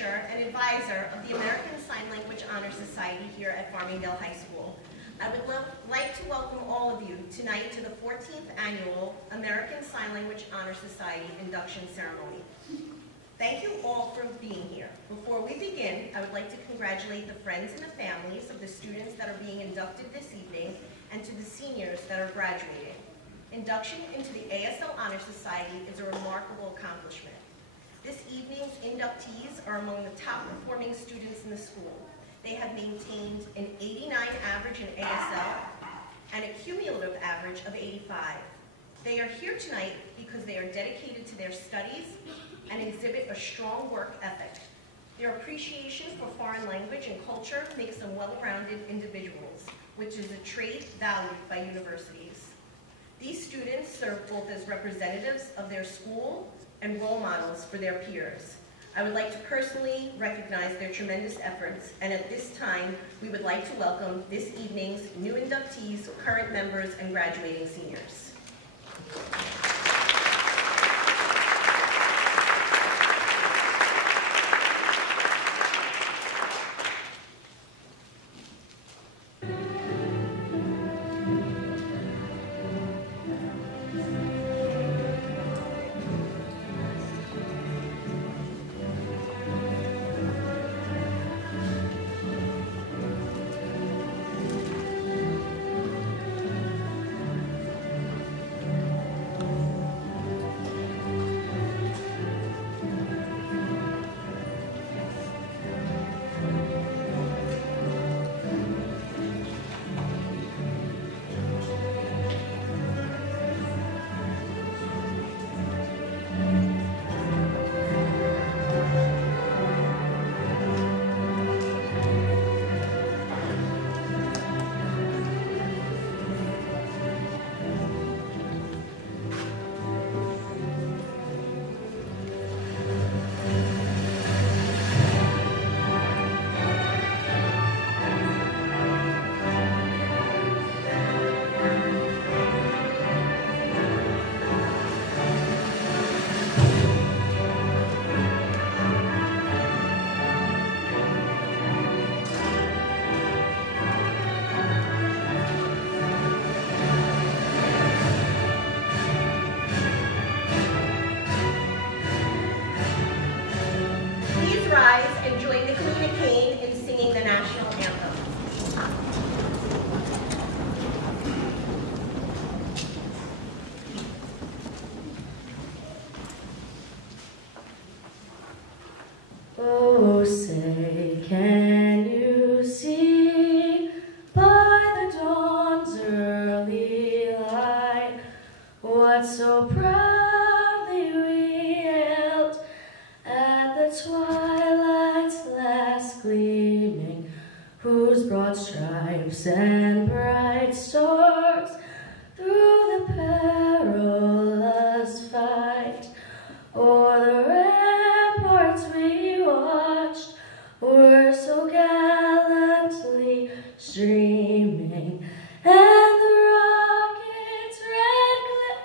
teacher and advisor of the American Sign Language Honor Society here at Farmingdale High School. I would like to welcome all of you tonight to the 14th Annual American Sign Language Honor Society Induction Ceremony. Thank you all for being here. Before we begin, I would like to congratulate the friends and the families of the students that are being inducted this evening and to the seniors that are graduating. Induction into the ASL Honor Society is a remarkable accomplishment. This evening's inductees are among the top performing students in the school. They have maintained an 89 average in ASL and a cumulative average of 85. They are here tonight because they are dedicated to their studies and exhibit a strong work ethic. Their appreciation for foreign language and culture makes them well-rounded individuals, which is a trait valued by universities. These students serve both as representatives of their school and role models for their peers. I would like to personally recognize their tremendous efforts, and at this time, we would like to welcome this evening's new inductees, current members, and graduating seniors. Oh, say, can you see by the dawn's early light what so proudly we hailed at the twilight's last gleaming, whose broad stripes and bright stars through the perilous fight o'er the ramparts we watched were so gallantly streaming, and the rocket's red glare,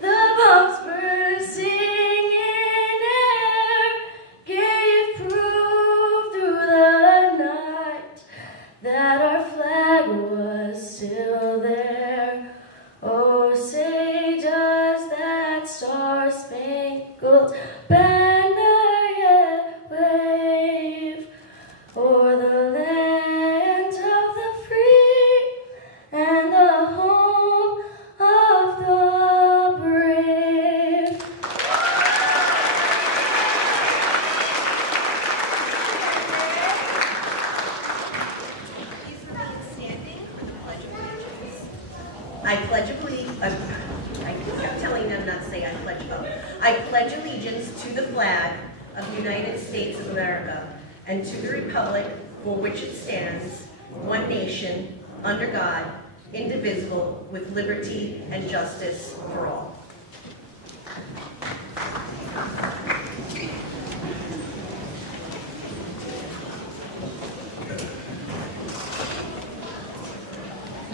the bombs bursting in air, gave proof through the night that our flag was still there. Oh, say, does that star-spangled banner yet wave o'er the land of the free and the home of the brave? Please remain standing for the Pledge of Allegiance. I pledge allegiance. I kept telling them not to say I pledge. I pledge allegiance to the flag of the United States of America and to the republic for which it stands, one nation, under God, indivisible, with liberty and justice for all.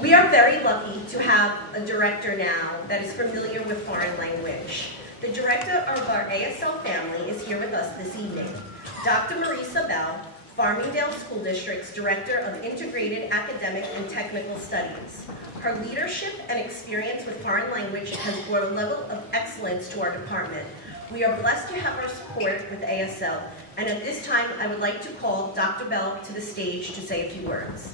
We are very lucky to have a director now that is familiar with foreign language. The director of our ASL family is here with us this evening. Dr. Marisa Bell, Farmingdale School District's Director of Integrated Academic and Technical Studies. Her leadership and experience with foreign language has brought a level of excellence to our department. We are blessed to have her support with ASL, and at this time, I would like to call Dr. Bell to the stage to say a few words.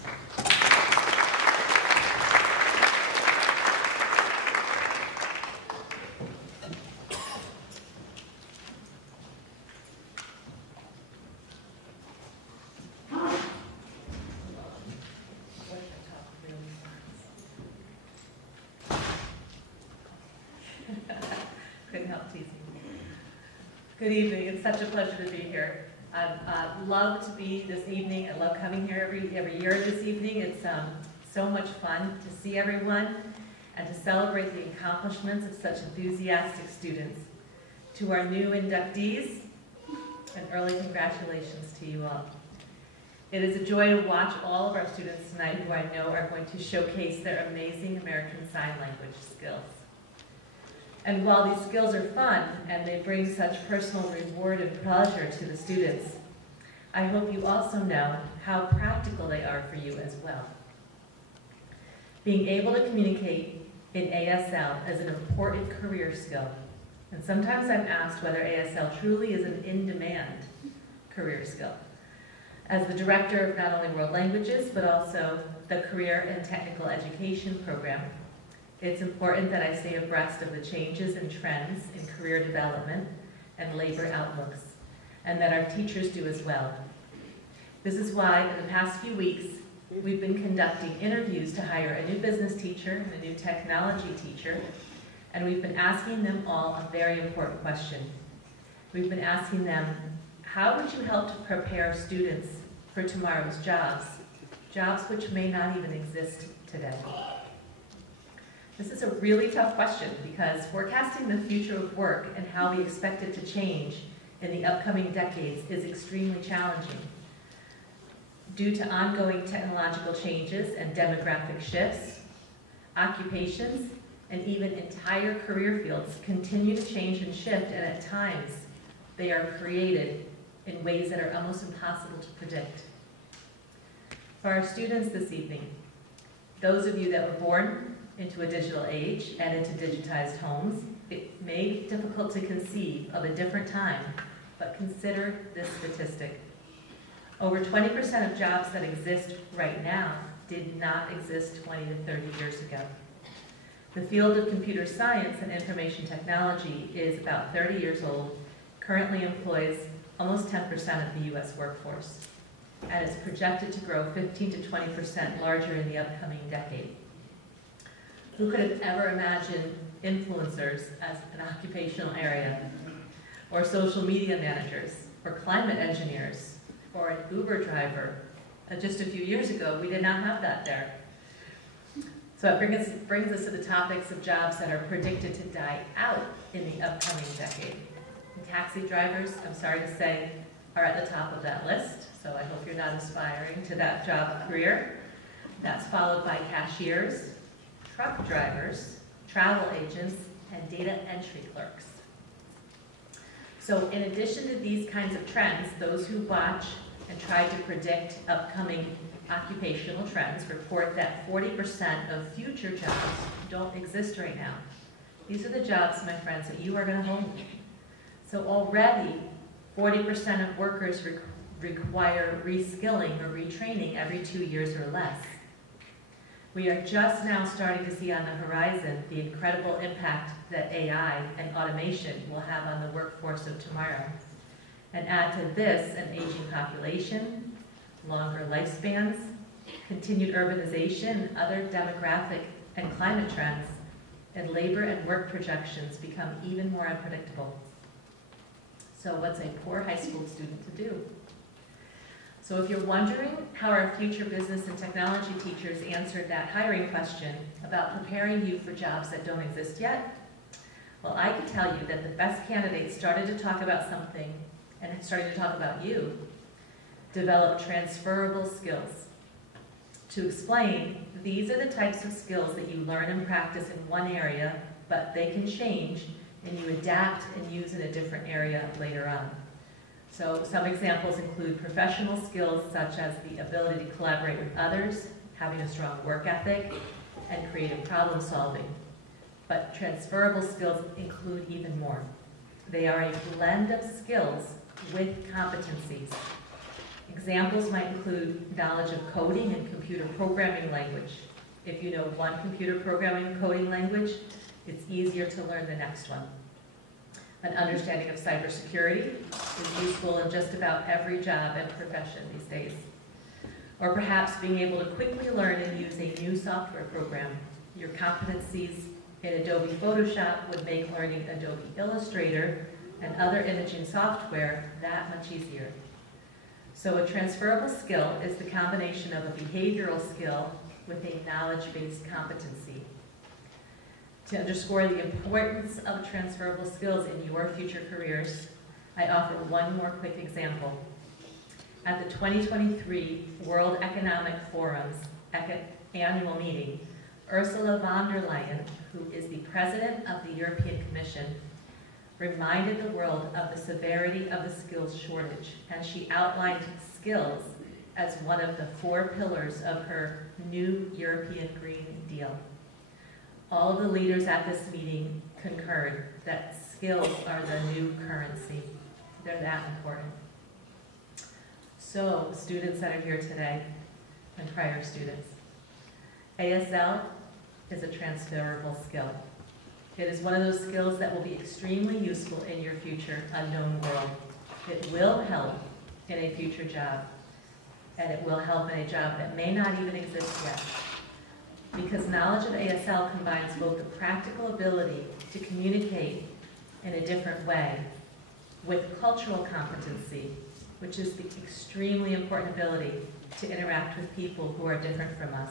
Couldn't help teasing. Good evening. It's such a pleasure to be here. I love to be this evening. I love coming here every year this evening. It's so much fun to see everyone and to celebrate the accomplishments of such enthusiastic students. To our new inductees, an early congratulations to you all. It is a joy to watch all of our students tonight who I know are going to showcase their amazing American Sign Language skills. And while these skills are fun and they bring such personal reward and pleasure to the students, I hope you also know how practical they are for you as well. Being able to communicate in ASL is an important career skill, and sometimes I'm asked whether ASL truly is an in-demand career skill. As the director of not only world languages, but also the Career and Technical Education program, it's important that I stay abreast of the changes and trends in career development and labor outlooks, and that our teachers do as well. This is why, in the past few weeks, we've been conducting interviews to hire a new business teacher and a new technology teacher, and we've been asking them all a very important question. We've been asking them, how would you help to prepare students for tomorrow's jobs, jobs which may not even exist today? This is a really tough question because forecasting the future of work and how we expect it to change in the upcoming decades is extremely challenging. Due to ongoing technological changes and demographic shifts, occupations and even entire career fields continue to change and shift, and at times they are created in ways that are almost impossible to predict. For our students this evening, those of you that were born into a digital age and into digitized homes, it may be difficult to conceive of a different time, but consider this statistic. Over 20% of jobs that exist right now did not exist 20 to 30 years ago. The field of computer science and information technology is about 30 years old, currently employs almost 10% of the U.S. workforce, and is projected to grow 15 to 20% larger in the upcoming decade. Who could have ever imagined influencers as an occupational area, or social media managers, or climate engineers, or an Uber driver? Just a few years ago, we did not have that there. So it brings us to the topics of jobs that are predicted to die out in the upcoming decade. And taxi drivers, I'm sorry to say, are at the top of that list, so I hope you're not aspiring to that job career. That's followed by cashiers, truck drivers, travel agents, and data entry clerks. So in addition to these kinds of trends, those who watch and try to predict upcoming occupational trends report that 40% of future jobs don't exist right now. These are the jobs, my friends, that you are going to hold. So already, 40% of workers require reskilling or retraining every 2 years or less. We are just now starting to see on the horizon the incredible impact that AI and automation will have on the workforce of tomorrow. And add to this an aging population, longer lifespans, continued urbanization, and other demographic and climate trends, and labor and work projections become even more unpredictable. So what's a poor high school student to do? So if you're wondering how our future business and technology teachers answered that hiring question about preparing you for jobs that don't exist yet, well, I can tell you that the best candidates started to talk about something and started to talk about you, develop transferable skills. To explain, these are the types of skills that you learn and practice in one area, but they can change and you adapt and use in a different area later on. So some examples include professional skills such as the ability to collaborate with others, having a strong work ethic, and creative problem solving. But transferable skills include even more. They are a blend of skills with competencies. Examples might include knowledge of coding and computer programming language. If you know one computer programming and coding language, it's easier to learn the next one. An understanding of cybersecurity is useful in just about every job and profession these days. Or perhaps being able to quickly learn and use a new software program. Your competencies in Adobe Photoshop would make learning Adobe Illustrator and other imaging software that much easier. So a transferable skill is the combination of a behavioral skill with a knowledge-based competency. To underscore the importance of transferable skills in your future careers, I offer one more quick example. At the 2023 World Economic Forum's annual meeting, Ursula von der Leyen, who is the president of the European Commission, reminded the world of the severity of the skills shortage, and she outlined skills as one of the 4 pillars of her new European Green Deal. All of the leaders at this meeting concurred that skills are the new currency. They're that important. So, students that are here today, and prior students, ASL is a transferable skill. It is one of those skills that will be extremely useful in your future unknown world. It will help in a future job, and it will help in a job that may not even exist yet. Because knowledge of ASL combines both the practical ability to communicate in a different way with cultural competency, which is the extremely important ability to interact with people who are different from us.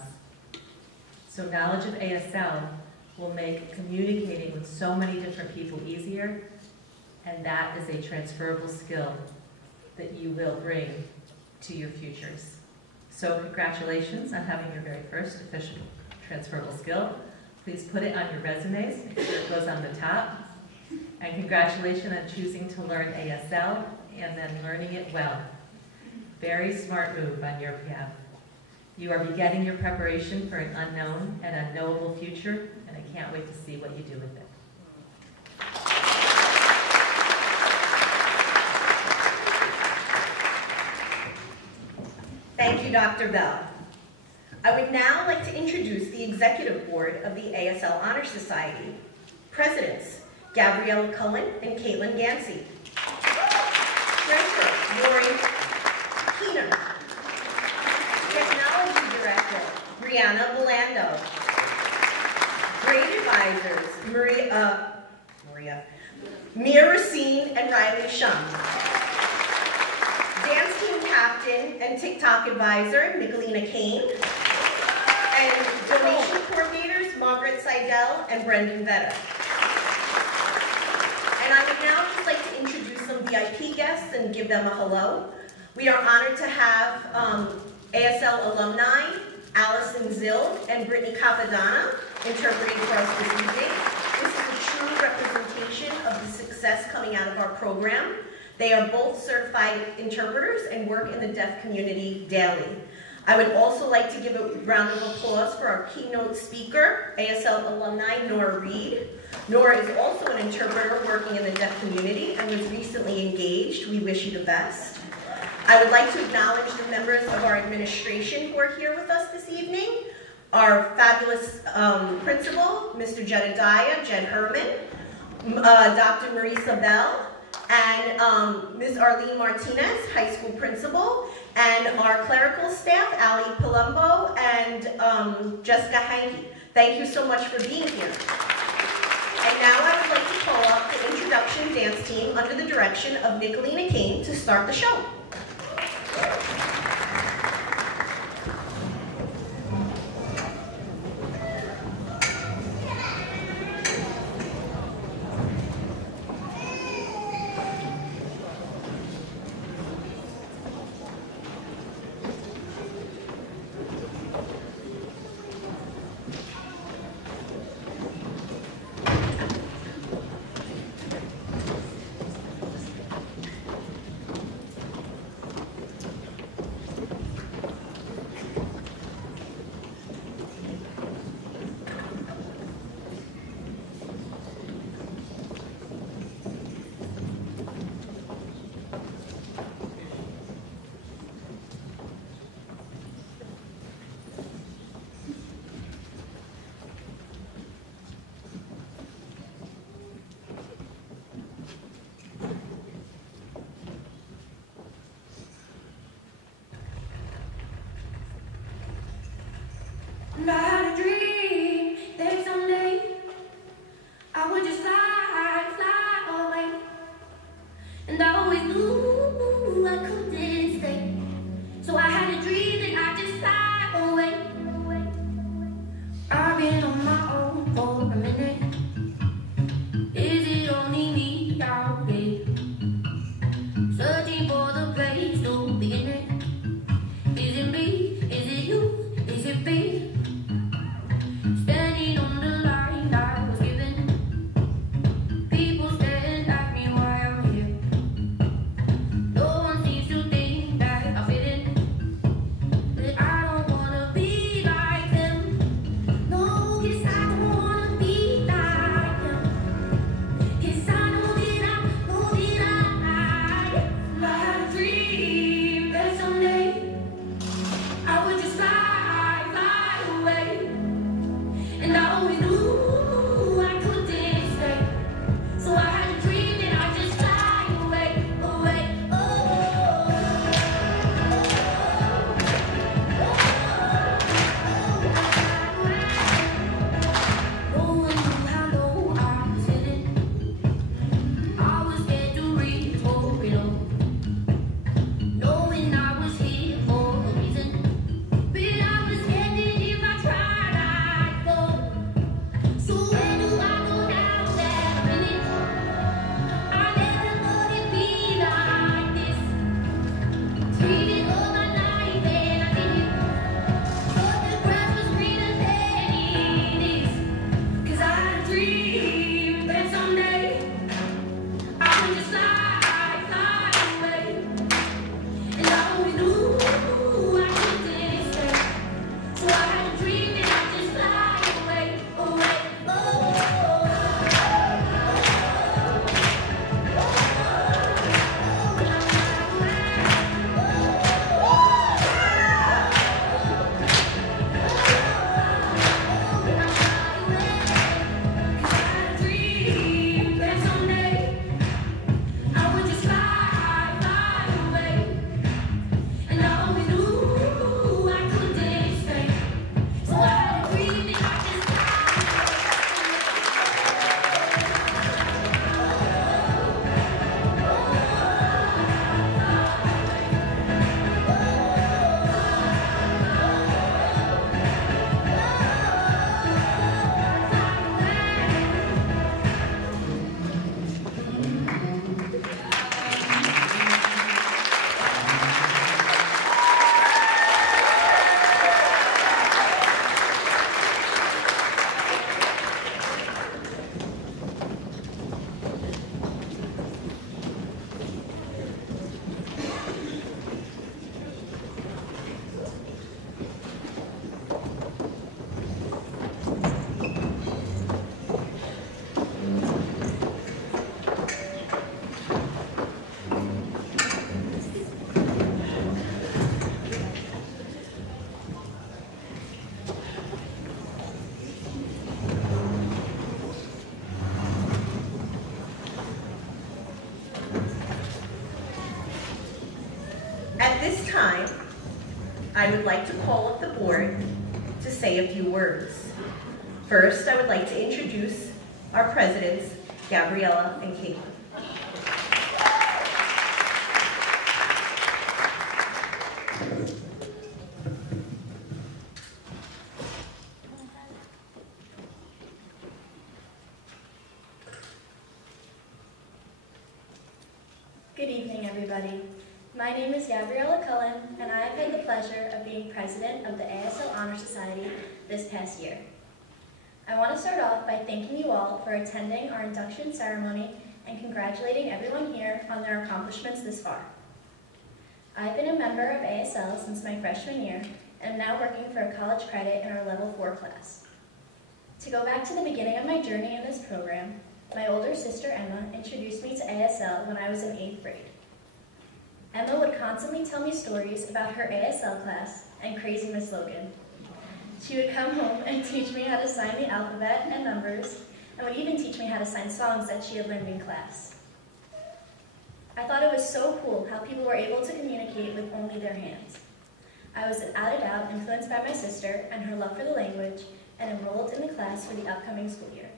So knowledge of ASL will make communicating with so many different people easier, and that is a transferable skill that you will bring to your futures. So congratulations on having your very first official transferable skill. Please put it on your resumes, make sure it goes on the top. And congratulations on choosing to learn ASL and then learning it well. Very smart move on your behalf. You are beginning your preparation for an unknown and unknowable future, and I can't wait to see what you do with it. Thank you, Dr. Bell. I would now like to introduce the Executive Board of the ASL Honor Society. Presidents, Gabriella Cullen and Caitlin Gansey. Treasurer, Lori Keener. Technology Director, Brianna Belando. Grade Advisors, Mia Racine and Riley Shum. Dance Team Captain and TikTok Advisor, Nicolina Kane. And donation coordinators, Margaret Seidel and Brendan Vetter. And I would now just like to introduce some VIP guests and give them a hello. We are honored to have ASL alumni, Allison Zill and Brittany Capadonna, interpreting for us this evening. This is a true representation of the success coming out of our program. They are both certified interpreters and work in the deaf community daily. I would also like to give a round of applause for our keynote speaker, ASL alumni Nora Reed. Nora is also an interpreter working in the deaf community and was recently engaged. We wish you the best. I would like to acknowledge the members of our administration who are here with us this evening. Our fabulous principal, Mr. Jedediah, Jen Herman, Dr. Marisa Bell, and Ms. Arlene Martinez, high school principal, and our clerical staff, Ali Palumbo and Jessica Hanke. Thank you so much for being here. And now I would like to call up the introduction dance team under the direction of Nicolina Kane to start the show. I would like to call up the board to say a few words. First, I would like to introduce our presidents, Gabriella and Caitlin. Good evening, everybody. My name is Gabriella Cullen, and I have had the pleasure of being president of the ASL Honor Society this past year. I want to start off by thanking you all for attending our induction ceremony and congratulating everyone here on their accomplishments this far. I've been a member of ASL since my freshman year and am now working for a college credit in our Level 4 class. To go back to the beginning of my journey in this program, my older sister Emma introduced me to ASL when I was in 8th grade. Emma would constantly tell me stories about her ASL class and crazy Miss Logan. She would come home and teach me how to sign the alphabet and numbers, and would even teach me how to sign songs that she had learned in class. I thought it was so cool how people were able to communicate with only their hands. I was without a doubt influenced by my sister and her love for the language, and enrolled in the class for the upcoming school year.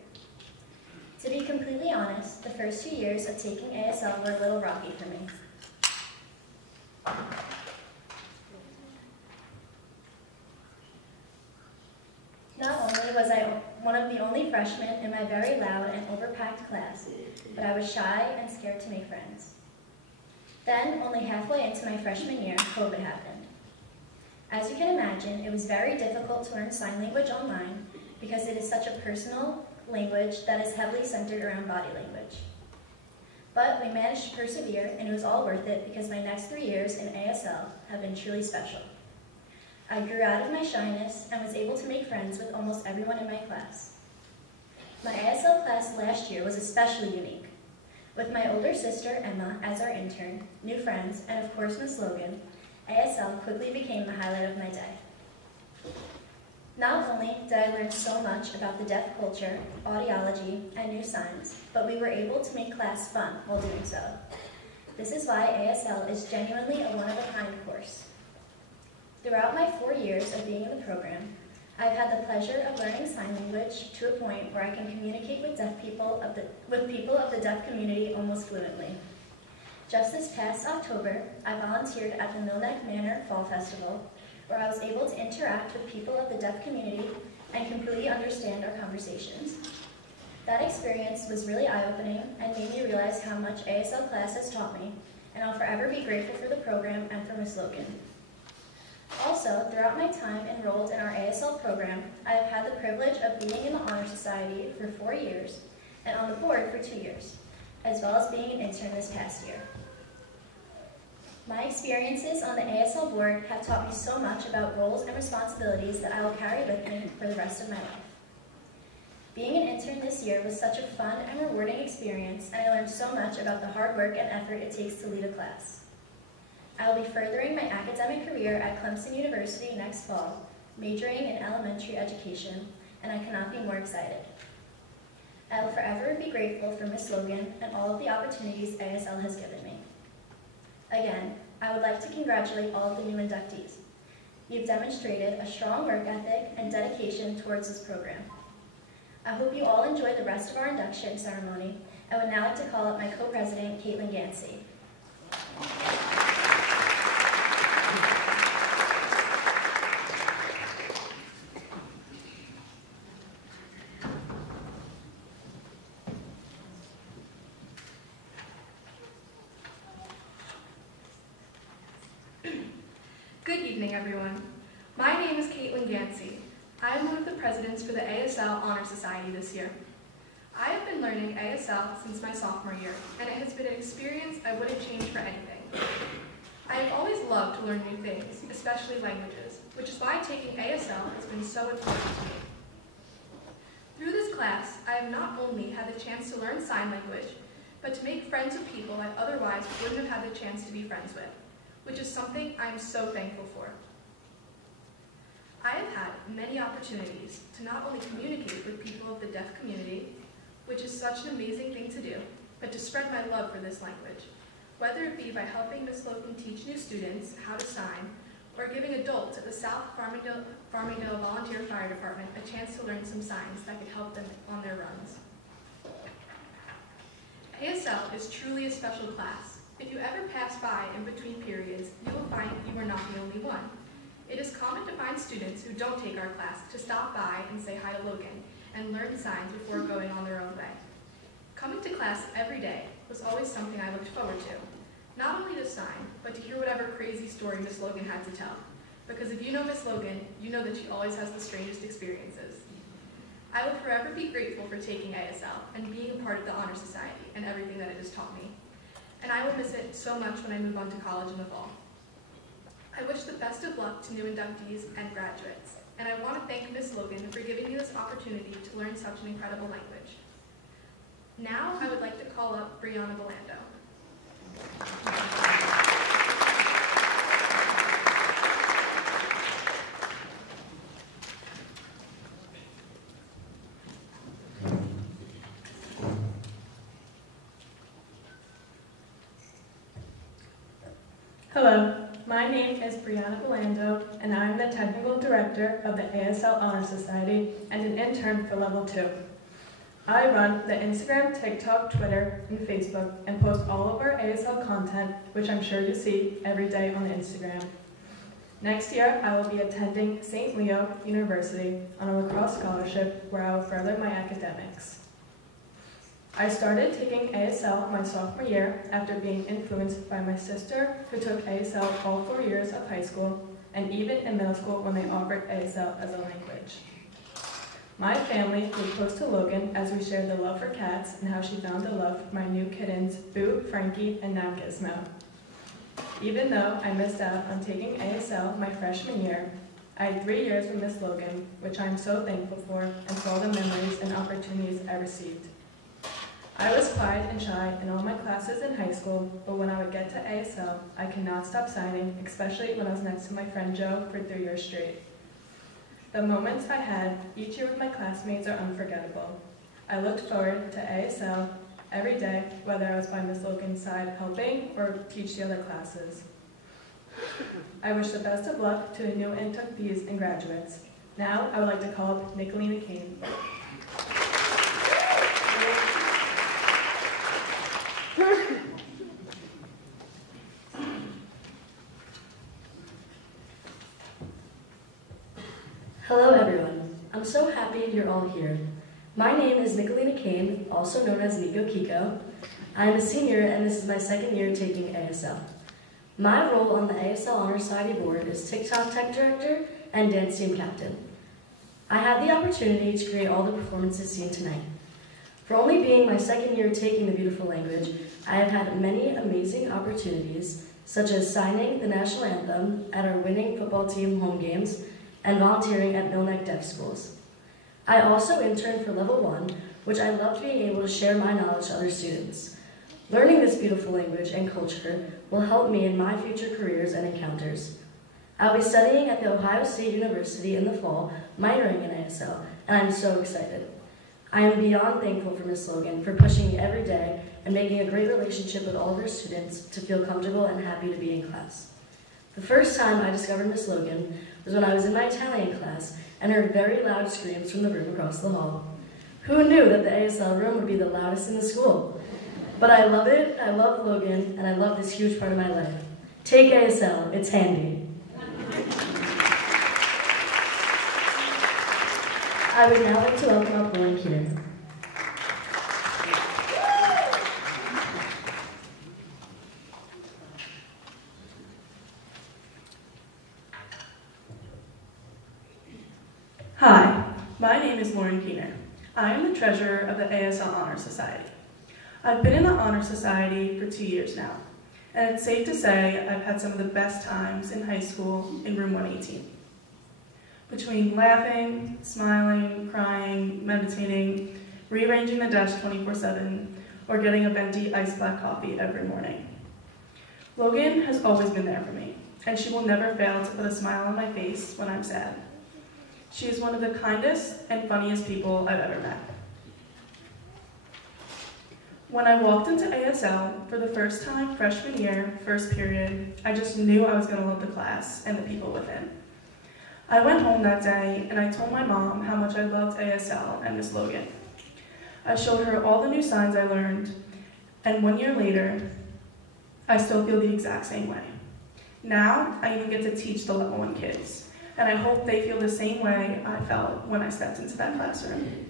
To be completely honest, the first 2 years of taking ASL were a little rocky for me. Not only was I one of the only freshmen in my very loud and overpacked class, but I was shy and scared to make friends. Then, only halfway into my freshman year, COVID happened. As you can imagine, it was very difficult to learn sign language online because it is such a personal language that is heavily centered around body language. But we managed to persevere, and it was all worth it because my next 3 years in ASL have been truly special. I grew out of my shyness and was able to make friends with almost everyone in my class. My ASL class last year was especially unique. With my older sister, Emma, as our intern, new friends, and of course Miss Logan, ASL quickly became the highlight of my day. Not only did I learn so much about the deaf culture, audiology, and new signs, but we were able to make class fun while doing so. This is why ASL is genuinely a one-of-a-kind course. Throughout my 4 years of being in the program, I've had the pleasure of learning sign language to a point where I can communicate with people of the deaf community almost fluently. Just this past October, I volunteered at the Millneck Manor Fall Festival, where I was able to interact with people of the deaf community and completely understand our conversations. That experience was really eye-opening and made me realize how much ASL class has taught me, and I'll forever be grateful for the program and for Miss Logan. Also, throughout my time enrolled in our ASL program, I have had the privilege of being in the Honor Society for 4 years and on the board for 2 years, as well as being an intern this past year. My experiences on the ASL board have taught me so much about roles and responsibilities that I will carry with me for the rest of my life. Being an intern this year was such a fun and rewarding experience, and I learned so much about the hard work and effort it takes to lead a class. I will be furthering my academic career at Clemson University next fall, majoring in elementary education, and I cannot be more excited. I will forever be grateful for Miss Logan and all of the opportunities ASL has given me. Again, I would like to congratulate all of the new inductees. You've demonstrated a strong work ethic and dedication towards this program. I hope you all enjoy the rest of our induction ceremony. I would now like to call up my co-president, Caitlin Gansey. Good evening, everyone. My name is Caitlin Gansey. I am one of the presidents for the ASL Honor Society this year. I have been learning ASL since my sophomore year, and it has been an experience I wouldn't change for anything. I have always loved to learn new things, especially languages, which is why taking ASL has been so important to me. Through this class, I have not only had the chance to learn sign language, but to make friends with people I otherwise wouldn't have had the chance to be friends with, which is something I am so thankful for. I have had many opportunities to not only communicate with people of the deaf community, which is such an amazing thing to do, but to spread my love for this language, whether it be by helping Miss Logan teach new students how to sign, or giving adults at the South Farmingdale Volunteer Fire Department a chance to learn some signs that could help them on their runs. ASL is truly a special class. If you ever pass by in between periods, you will find you are not the only one. It is common to find students who don't take our class to stop by and say hi to Logan and learn signs before going on their own way. Coming to class every day was always something I looked forward to. Not only to sign, but to hear whatever crazy story Miss Logan had to tell. Because if you know Miss Logan, you know that she always has the strangest experiences. I will forever be grateful for taking ASL and being a part of the Honor Society and everything that it has taught me. And I will miss it so much when I move on to college in the fall. I wish the best of luck to new inductees and graduates, and I want to thank Miss Logan for giving me this opportunity to learn such an incredible language. Now I would like to call up Brianna Belando. Hello, my name is Brianna Belando, and I'm the Technical Director of the ASL Honor Society and an intern for Level 2. I run the Instagram, TikTok, Twitter, and Facebook, and post all of our ASL content, which I'm sure you see every day on Instagram. Next year, I will be attending St. Leo University on a lacrosse scholarship where I will further my academics. I started taking ASL my sophomore year after being influenced by my sister, who took ASL all 4 years of high school, and even in middle school when they offered ASL as a language. My family grew close to Logan as we shared the love for cats and how she found a love for my new kittens, Boo, Frankie, and now Gizmo. Even though I missed out on taking ASL my freshman year, I had 3 years with Miss Logan, which I'm so thankful for, and for all the memories and opportunities I received. I was quiet and shy in all my classes in high school, but when I would get to ASL, I could not stop signing, especially when I was next to my friend Joe for 3 years straight. The moments I had each year with my classmates are unforgettable. I looked forward to ASL every day, whether I was by Miss Logan's side helping or teach the other classes. I wish the best of luck to the new inductees and graduates. Now, I would like to call up Nicolina Kane. Hello everyone, I'm so happy you're all here. My name is Nicolina Kane, also known as Nico Kiko. I am a senior and this is my second year taking ASL. My role on the ASL Honor Society board is TikTok Tech Director and Dance Team Captain. I had the opportunity to create all the performances seen tonight. For only being my second year taking the beautiful language, I have had many amazing opportunities, such as signing the national anthem at our winning football team home games and volunteering at Millneck Deaf Schools. I also interned for Level 1, which I loved being able to share my knowledge to other students. Learning this beautiful language and culture will help me in my future careers and encounters. I'll be studying at the Ohio State University in the fall, minoring in ASL, and I'm so excited. I am beyond thankful for Ms. Logan for pushing me every day and making a great relationship with all of her students to feel comfortable and happy to be in class. The first time I discovered Ms. Logan was when I was in my Italian class and heard very loud screams from the room across the hall. Who knew that the ASL room would be the loudest in the school? But I love it, I love Logan, and I love this huge part of my life. Take ASL, it's handy. I would now like to welcome up Lauren Keenan. Hi, my name is Lauren Keener. I am the treasurer of the ASL Honor Society. I've been in the Honor Society for 2 years now, and it's safe to say I've had some of the best times in high school in room 118. Between laughing, smiling, crying, meditating, rearranging the desk 24/7, or getting a venti iced black coffee every morning. Logan has always been there for me, and she will never fail to put a smile on my face when I'm sad. She is one of the kindest and funniest people I've ever met. When I walked into ASL for the first time freshman year, first period, I just knew I was going to love the class and the people within. I went home that day and I told my mom how much I loved ASL and Miss Logan. I showed her all the new signs I learned, and 1 year later, I still feel the exact same way. Now, I even get to teach the level 1 kids, and I hope they feel the same way I felt when I stepped into that classroom.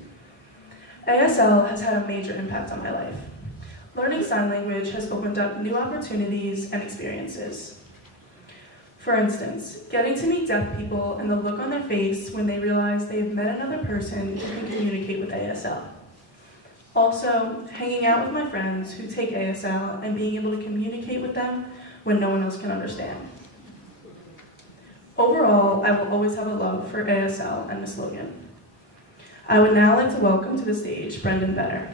ASL has had a major impact on my life. Learning sign language has opened up new opportunities and experiences. For instance, getting to meet deaf people and the look on their face when they realize they have met another person who can communicate with ASL. Also, hanging out with my friends who take ASL and being able to communicate with them when no one else can understand. Overall, I will always have a love for ASL and Miss Logan. I would now like to welcome to the stage Brendan Benner.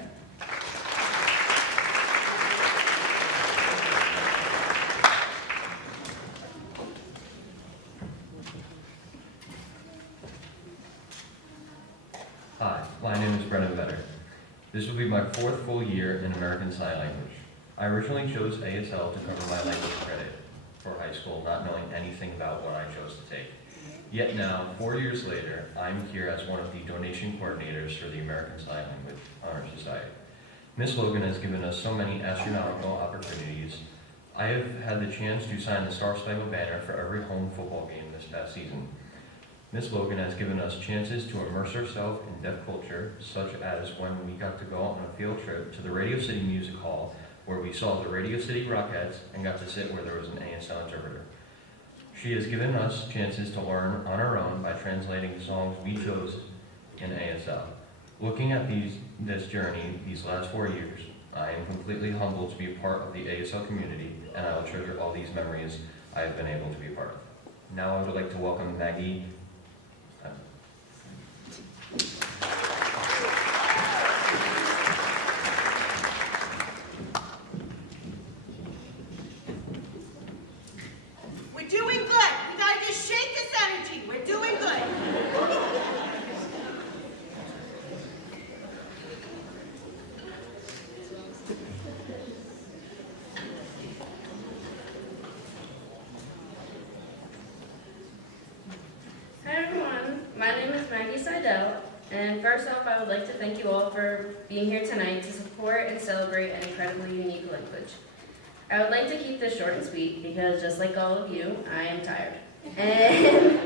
Hi, my name is Brendan Benner. This will be my 4th full year in American Sign Language. I originally chose ASL to cover my language credit for high school, not knowing anything about what I chose to take. Yet now, 4 years later, I'm here as one of the donation coordinators for the American Sign Language Honor Society. Ms. Logan has given us so many astronomical opportunities. I have had the chance to sign the Star Spangled Banner for every home football game this past season. Ms. Logan has given us chances to immerse ourselves in deaf culture, such as when we got to go on a field trip to the Radio City Music Hall, where we saw the Radio City Rockettes and got to sit where there was an ASL interpreter. She has given us chances to learn on our own by translating songs we chose in ASL. Looking at this journey these last 4 years, I am completely humbled to be a part of the ASL community, and I will treasure all these memories I have been able to be a part of. Now I would like to welcome Maggie. We're doing good. We gotta just shake this energy. We're doing good. Hi everyone, my name is Maggie Seidel, and first off I would like to thank you all for being here tonight to support and celebrate an incredibly unique language. I would like to keep this short and sweet because just like all of you, I am tired. And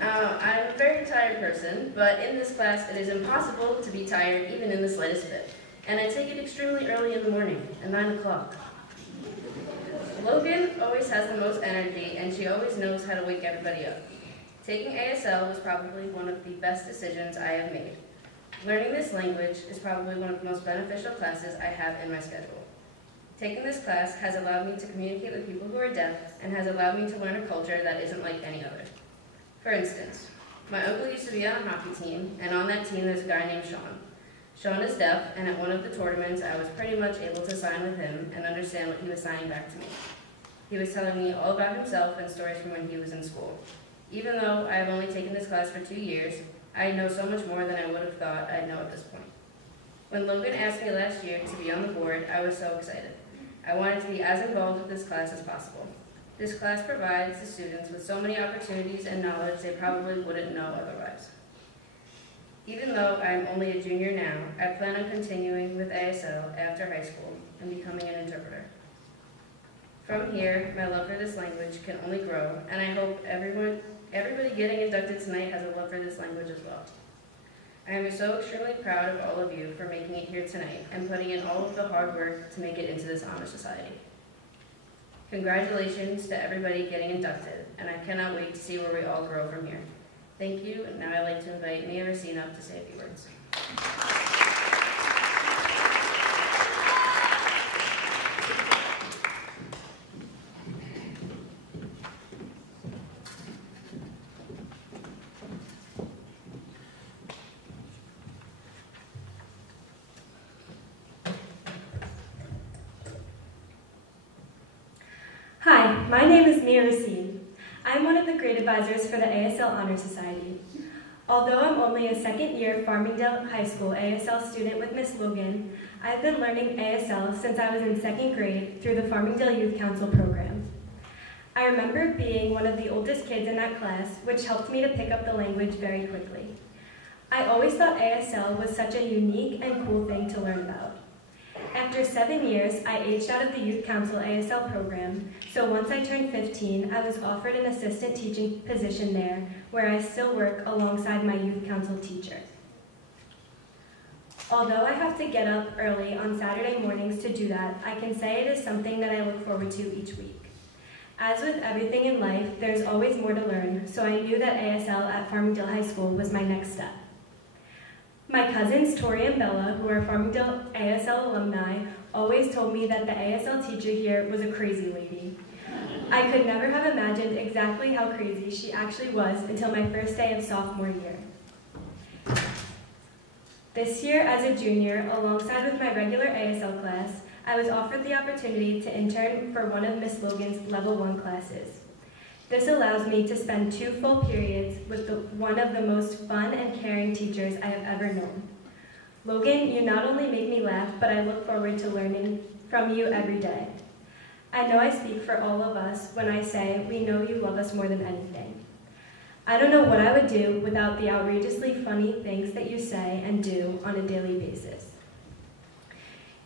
I'm a very tired person, but in this class it is impossible to be tired even in the slightest bit. And I take it extremely early in the morning, at 9 o'clock. Logan always has the most energy and she always knows how to wake everybody up. Taking ASL was probably one of the best decisions I have made. Learning this language is probably one of the most beneficial classes I have in my schedule. Taking this class has allowed me to communicate with people who are deaf and has allowed me to learn a culture that isn't like any other. For instance, my uncle used to be on a hockey team, and on that team there's a guy named Sean. Sean is deaf, and at one of the tournaments I was pretty much able to sign with him and understand what he was signing back to me. He was telling me all about himself and stories from when he was in school. Even though I have only taken this class for 2 years, I know so much more than I would have thought I'd know at this point. When Logan asked me last year to be on the board, I was so excited. I wanted to be as involved with this class as possible. This class provides the students with so many opportunities and knowledge they probably wouldn't know otherwise. Even though I am only a junior now, I plan on continuing with ASL after high school and becoming an interpreter. From here, my love for this language can only grow, and I hope everybody getting inducted tonight has a love for this language as well. I am so extremely proud of all of you for making it here tonight and putting in all of the hard work to make it into this honor society. Congratulations to everybody getting inducted, and I cannot wait to see where we all grow from here. Thank you, and now I'd like to invite Mia Racine up to say a few words. Hi, my name is Mia Racine. I'm one of the grade advisors for the ASL Honor Society. Although I'm only a second-year Farmingdale High School ASL student with Miss Logan, I've been learning ASL since I was in second grade through the Farmingdale Youth Council program. I remember being one of the oldest kids in that class, which helped me to pick up the language very quickly. I always thought ASL was such a unique and cool thing to learn about. After 7 years, I aged out of the Youth Council ASL program, so once I turned 15, I was offered an assistant teaching position there, where I still work alongside my Youth Council teacher. Although I have to get up early on Saturday mornings to do that, I can say it is something that I look forward to each week. As with everything in life, there's always more to learn, so I knew that ASL at Farmingdale High School was my next step. My cousins, Tori and Bella, who are Farmingdale ASL alumni, always told me that the ASL teacher here was a crazy lady. I could never have imagined exactly how crazy she actually was until my first day of sophomore year. This year, as a junior, alongside with my regular ASL class, I was offered the opportunity to intern for one of Miss Logan's Level 1 classes. This allows me to spend 2 full periods with one of the most fun and caring teachers I have ever known. Logan, you not only make me laugh, but I look forward to learning from you every day. I know I speak for all of us when I say we know you love us more than anything. I don't know what I would do without the outrageously funny things that you say and do on a daily basis.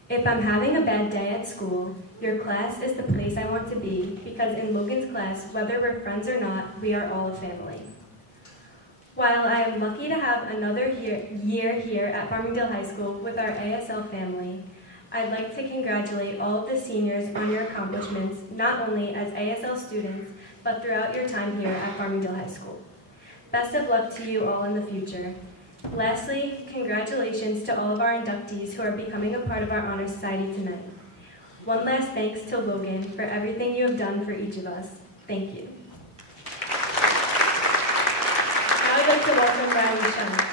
If I'm having a bad day at school, your class is the place I want to be because in Logan's class, whether we're friends or not, we are all a family. While I am lucky to have another year here at Farmingdale High School with our ASL family, I'd like to congratulate all of the seniors on your accomplishments, not only as ASL students, but throughout your time here at Farmingdale High School. Best of luck to you all in the future. Lastly, congratulations to all of our inductees who are becoming a part of our Honor Society tonight. One last thanks to Logan for everything you have done for each of us. Thank you. Now I'd like to welcome Riley Shum.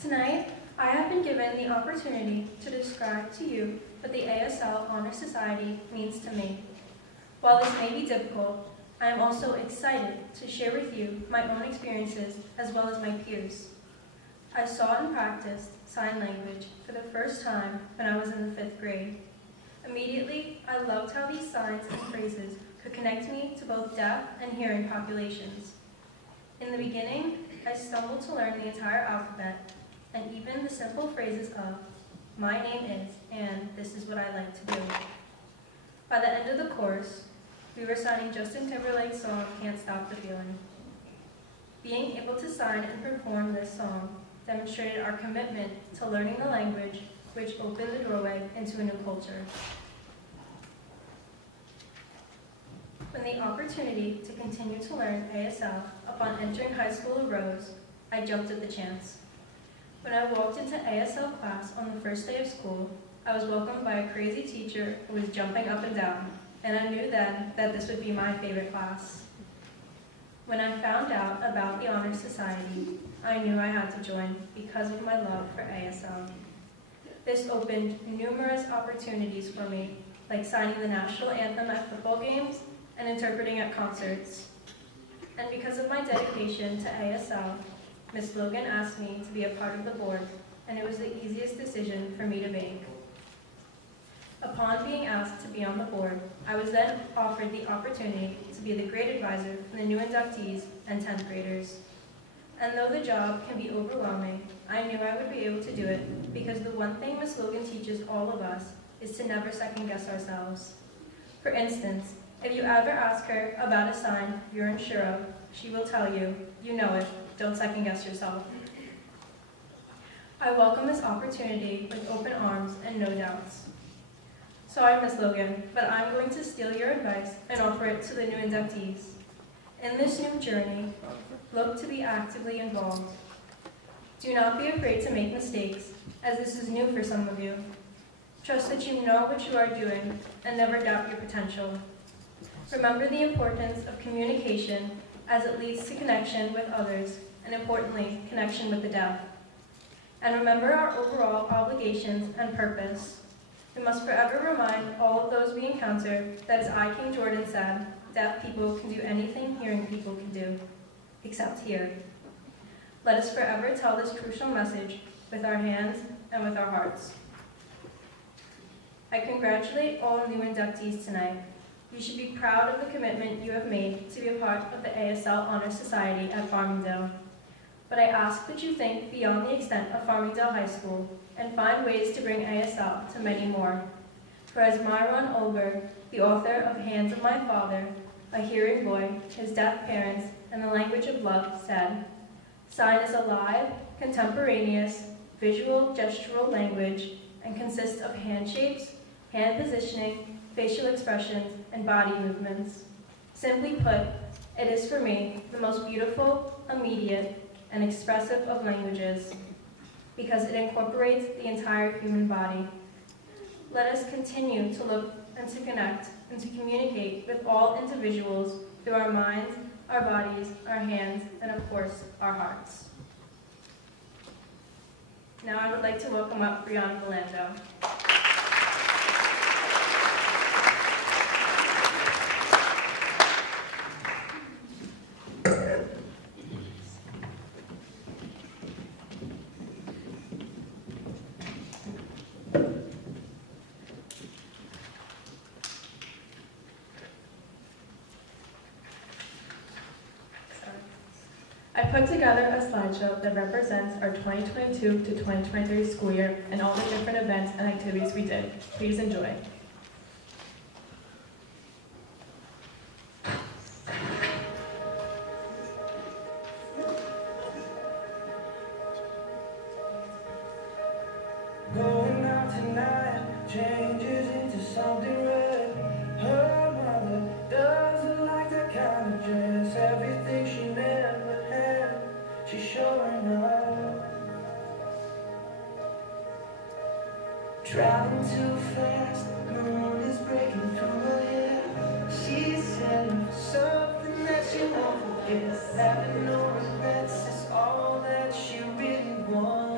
Tonight, I have been given the opportunity to describe to you what the ASL Honor Society means to me. While this may be difficult, I am also excited to share with you my own experiences as well as my peers. I saw and practiced sign language for the first time when I was in the 5th grade. Immediately, I loved how these signs and phrases could connect me to both deaf and hearing populations. In the beginning, I stumbled to learn the entire alphabet and even the simple phrases of, my name is, and this is what I like to do. By the end of the course, we were signing Justin Timberlake's song, Can't Stop the Feeling. Being able to sign and perform this song demonstrated our commitment to learning the language, which opened the doorway into a new culture. When the opportunity to continue to learn ASL upon entering high school arose, I jumped at the chance. When I walked into ASL class on the first day of school, I was welcomed by a crazy teacher who was jumping up and down, and I knew then that this would be my favorite class. When I found out about the Honor Society, I knew I had to join because of my love for ASL. This opened numerous opportunities for me, like signing the national anthem at football games and interpreting at concerts. And because of my dedication to ASL, Ms. Logan asked me to be a part of the board, and it was the easiest decision for me to make. Upon being asked to be on the board, I was then offered the opportunity to be the grade advisor for the new inductees and 10th graders. And though the job can be overwhelming, I knew I would be able to do it because the one thing Ms. Logan teaches all of us is to never second-guess ourselves. For instance, if you ever ask her about a sign you're unsure of, she will tell you, you know it, don't second-guess yourself. I welcome this opportunity with open arms and no doubts. Sorry, Ms. Logan, but I'm going to steal your advice and offer it to the new inductees. In this new journey, look to be actively involved. Do not be afraid to make mistakes, as this is new for some of you. Trust that you know what you are doing and never doubt your potential. Remember the importance of communication as it leads to connection with others, and importantly, connection with the deaf. And remember our overall obligations and purpose. We must forever remind all of those we encounter that, as I. King Jordan said, deaf people can do anything hearing people can do, except hear. Let us forever tell this crucial message with our hands and with our hearts. I congratulate all new inductees tonight. You should be proud of the commitment you have made to be a part of the ASL Honor Society at Farmingdale. But I ask that you think beyond the extent of Farmingdale High School and find ways to bring ASL to many more. For as Myron Olberg, the author of Hands of My Father, A Hearing Boy, His Deaf Parents, and the Language of Love, said, sign is a live, contemporaneous, visual gestural language and consists of hand shapes, hand positioning, facial expressions, and body movements. Simply put, it is for me the most beautiful, immediate, and expressive of languages because it incorporates the entire human body. Let us continue to look and to connect and to communicate with all individuals through our minds, our bodies, our hands, and of course, our hearts. Now I would like to welcome up Brianna Belando. I put together a slideshow that represents our 2022 to 2023 school year and all the different events and activities we did. Please enjoy. Going out tonight changes into something red. Her mother doesn't like that kind of dress. Everything she never had, she's showing up. Driving too fast, the moon is breaking through her hair. She's selling for something that she won't forget. Having no regrets is all that she really wants.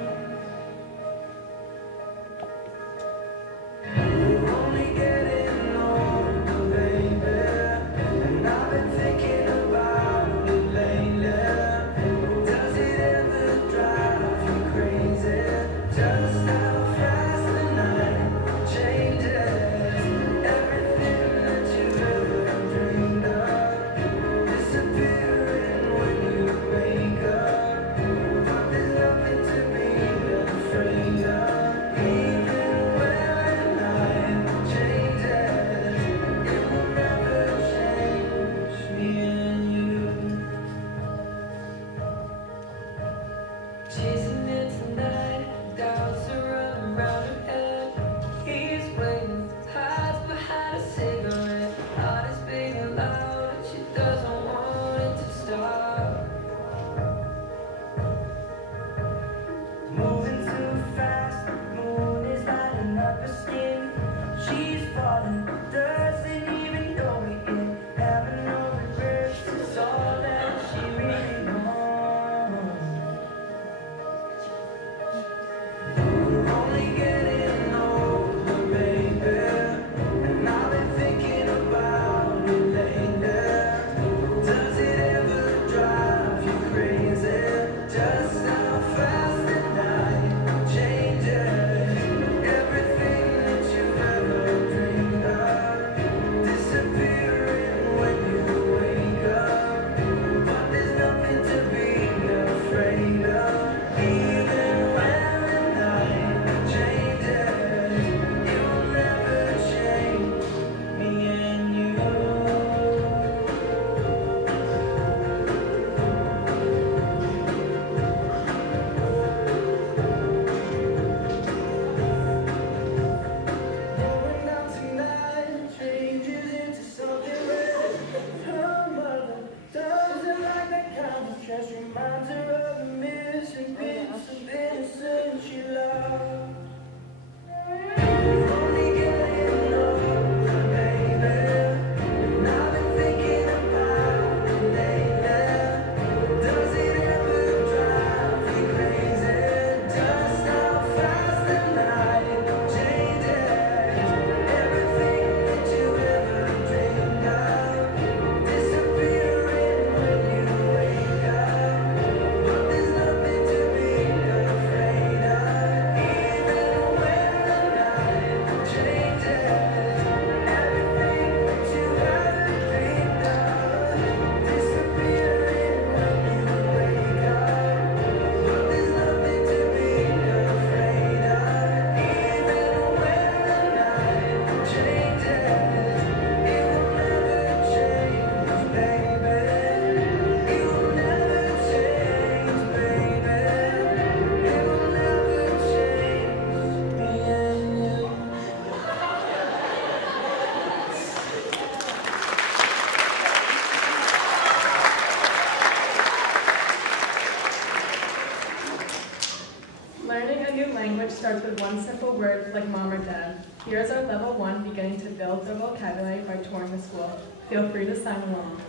Learning a new language starts with one simple word like mom or dad. Here is our level 1 beginning to build their vocabulary by touring the school. Feel free to sign along.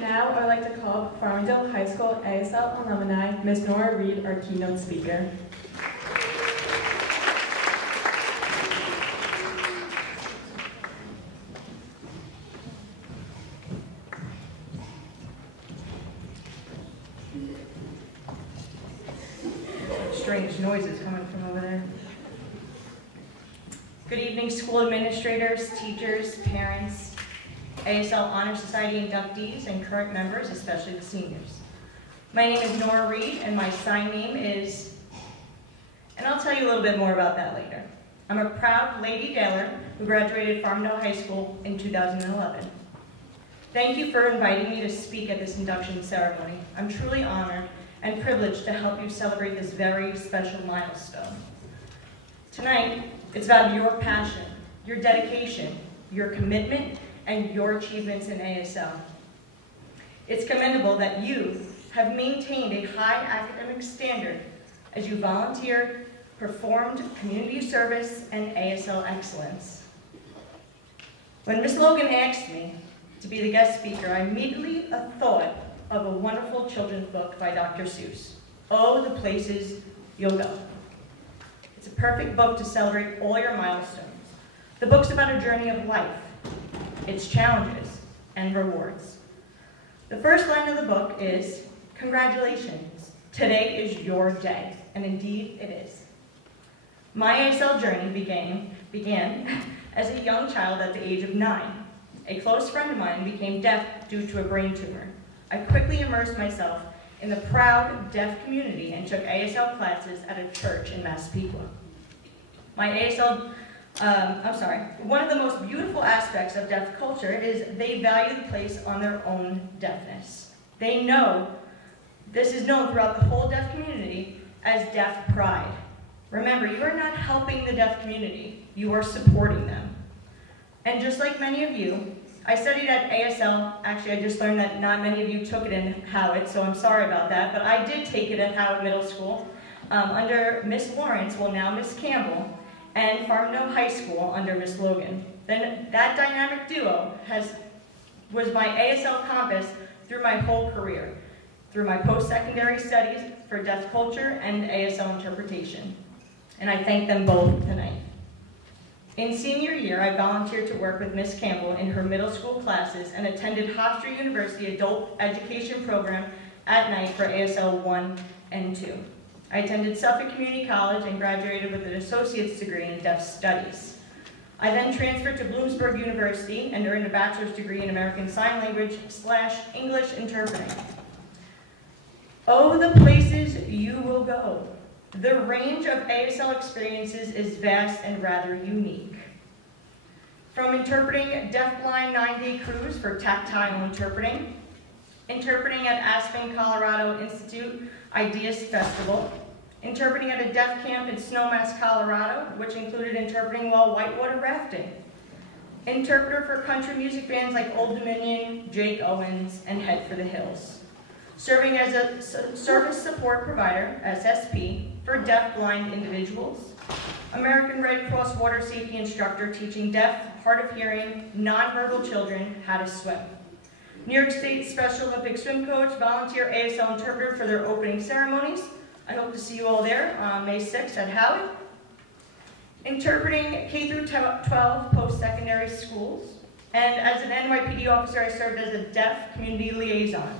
Now, I'd like to call up Farmingdale High School ASL alumni, Ms. Nora Reed, our keynote speaker. Strange noises coming from over there. Good evening, school administrators, teachers, parents, ASL Honor Society inductees, and current members, especially the seniors. My name is Nora Reed, and my sign name is, and I'll tell you a little bit more about that later. I'm a proud Lady Daler who graduated Farmingdale High School in 2011. Thank you for inviting me to speak at this induction ceremony. I'm truly honored and privileged to help you celebrate this very special milestone. Tonight, it's about your passion, your dedication, your commitment, and your achievements in ASL. It's commendable that you have maintained a high academic standard as you volunteered, performed community service, and ASL excellence. When Ms. Logan asked me to be the guest speaker, I immediately thought of a wonderful children's book by Dr. Seuss, Oh, the Places You'll Go. It's a perfect book to celebrate all your milestones. The book's about a journey of life, its challenges and rewards. The first line of the book is, congratulations, today is your day, and indeed it is. My ASL journey began as a young child at the age of 9. A close friend of mine became deaf due to a brain tumor. I quickly immersed myself in the proud deaf community and took ASL classes at a church in Massapequa. One of the most beautiful aspects of deaf culture is they value the place on their own deafness. They know this is known throughout the whole deaf community as deaf pride. Remember, you are not helping the deaf community, you are supporting them. And just like many of you, I studied at ASL. Actually, I just learned that not many of you took it in Howard, so I'm sorry about that, but I did take it at Howard Middle School under Miss Lawrence, well now Miss Campbell, and Farmingdale High School under Miss Logan. Then that dynamic duo was my ASL compass through my whole career, through my post-secondary studies for deaf culture and ASL interpretation. And I thank them both tonight. In senior year, I volunteered to work with Miss Campbell in her middle school classes and attended Hofstra University Adult Education Program at night for ASL 1 and 2. I attended Suffolk Community College and graduated with an associate's degree in deaf studies. I then transferred to Bloomsburg University and earned a bachelor's degree in American Sign Language / English interpreting. Oh, the places you will go. The range of ASL experiences is vast and rather unique. From interpreting deafblind 9-day cruise for tactile interpreting at Aspen, Colorado Institute Ideas Festival, interpreting at a deaf camp in Snowmass, Colorado, which included interpreting while whitewater rafting, interpreter for country music bands like Old Dominion, Jake Owens, and Head for the Hills, serving as a service support provider, SSP, for deaf-blind individuals, American Red Cross water safety instructor teaching deaf, hard of hearing, nonverbal children how to swim, New York State Special Olympic swim coach, volunteer ASL interpreter for their opening ceremonies. I hope to see you all there on May 6th at Howard. Interpreting K through 12 post-secondary schools. And as an NYPD officer, I served as a deaf community liaison,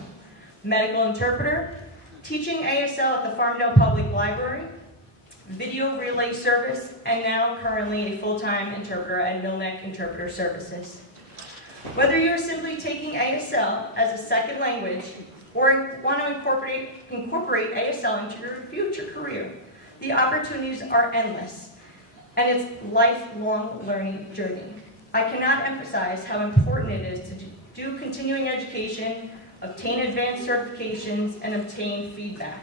medical interpreter, teaching ASL at the Farmdale Public Library, video relay service, and now currently a full-time interpreter at Millneck Interpreter Services. Whether you're simply taking ASL as a second language or want to incorporate ASL into your future career, the opportunities are endless, and it's a lifelong learning journey. I cannot emphasize how important it is to do continuing education, obtain advanced certifications, and obtain feedback.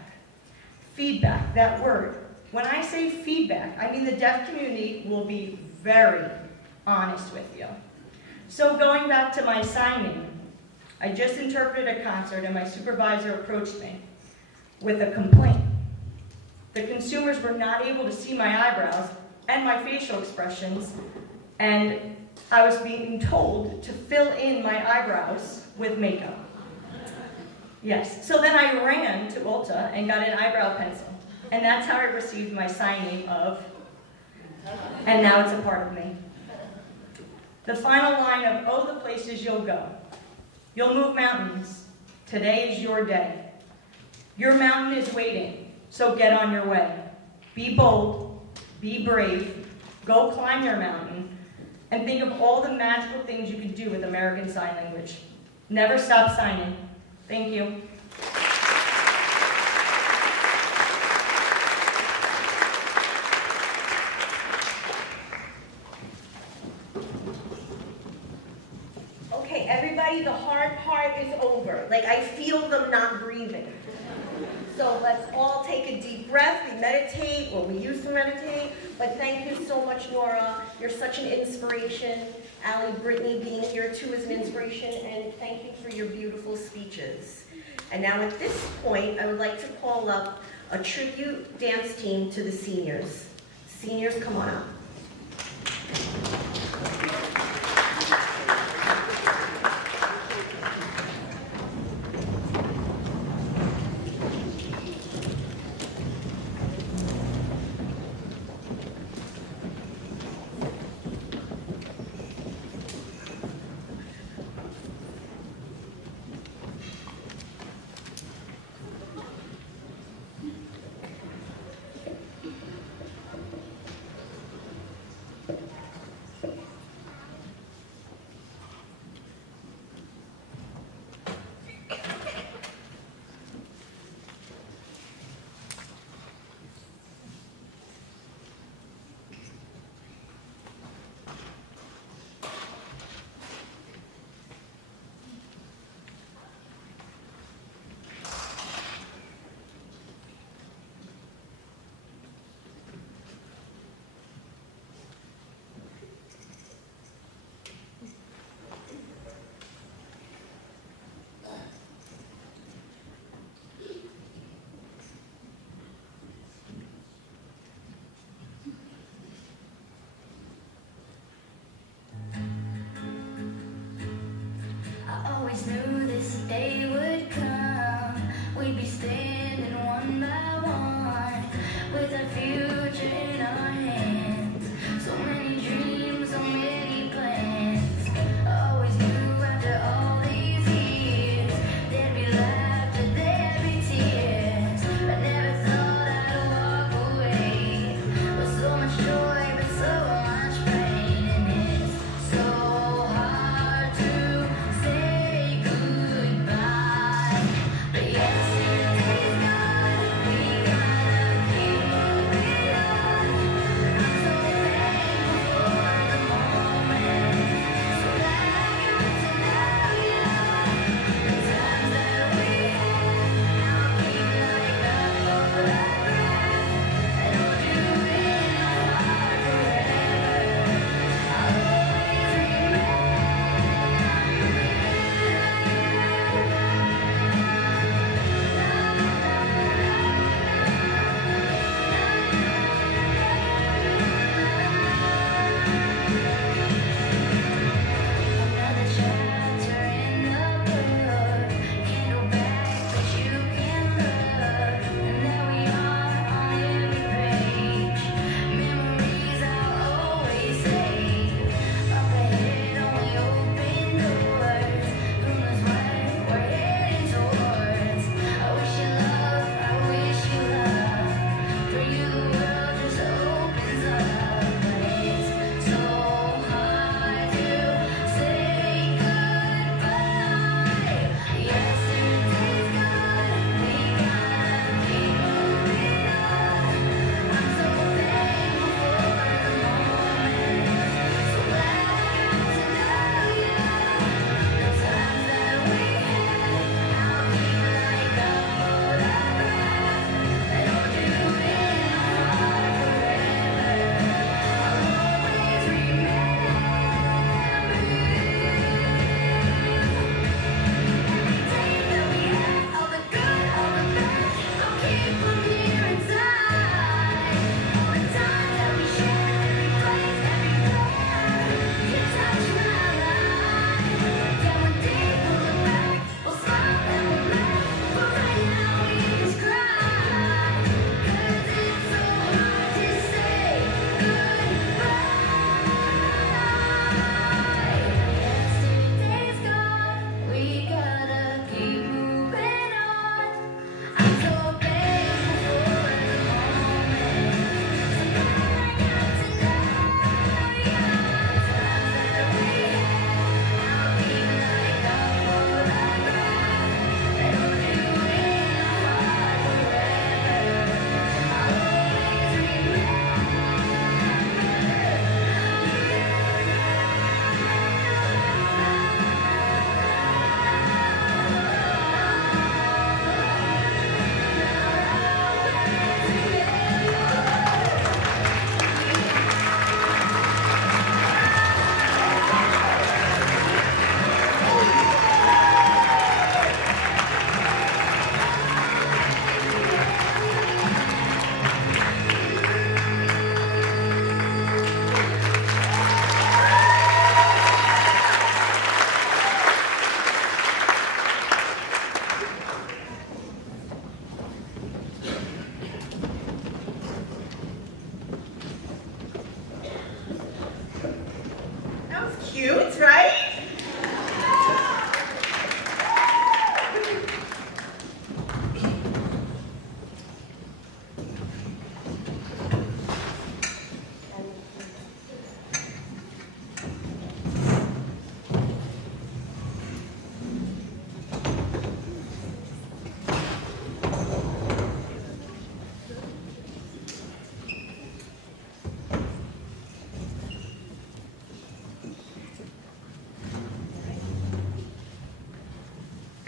Feedback, that word. When I say feedback, I mean the deaf community will be very honest with you. So going back to my signing, I just interpreted a concert and my supervisor approached me with a complaint. The consumers were not able to see my eyebrows and my facial expressions, and I was being told to fill in my eyebrows with makeup. Yes, so then I ran to Ulta and got an eyebrow pencil, and that's how I received my signing of, and now it's a part of me. The final line of, oh, the places you'll go. You'll move mountains. Today is your day. Your mountain is waiting, so get on your way. Be bold, be brave, go climb your mountain, and think of all the magical things you can do with American Sign Language. Never stop signing. Thank you. Okay, everybody, the hard part is over. Like, I feel them not breathing. So let's all take a deep breath. We meditate, or we used to meditate. But thank you so much, Nora. You're such an inspiration. Allie, Brittany being here too is an inspiration. And thank you for your beautiful speeches. And now at this point, I would like to call up a tribute dance team to the seniors. Seniors, come on up. Always knew this day would come. We'd be standing one by one with our future in our hands. So many dreams, so many plans. Always knew after all these years there'd be laughter, there'd be tears. I never thought I'd walk away with so much joy, but so much pain, and it's so hard to say goodbye.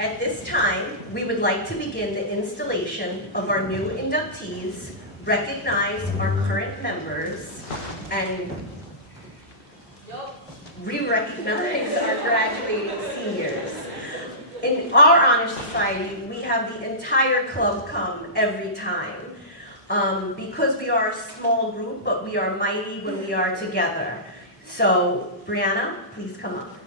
At this time, we would like to begin the installation of our new inductees, recognize our current members, and re-recognize our graduating seniors. In our honor society, we have the entire club come every time. Because we are a small group, but we are mighty when we are together. So, Brianna, please come up.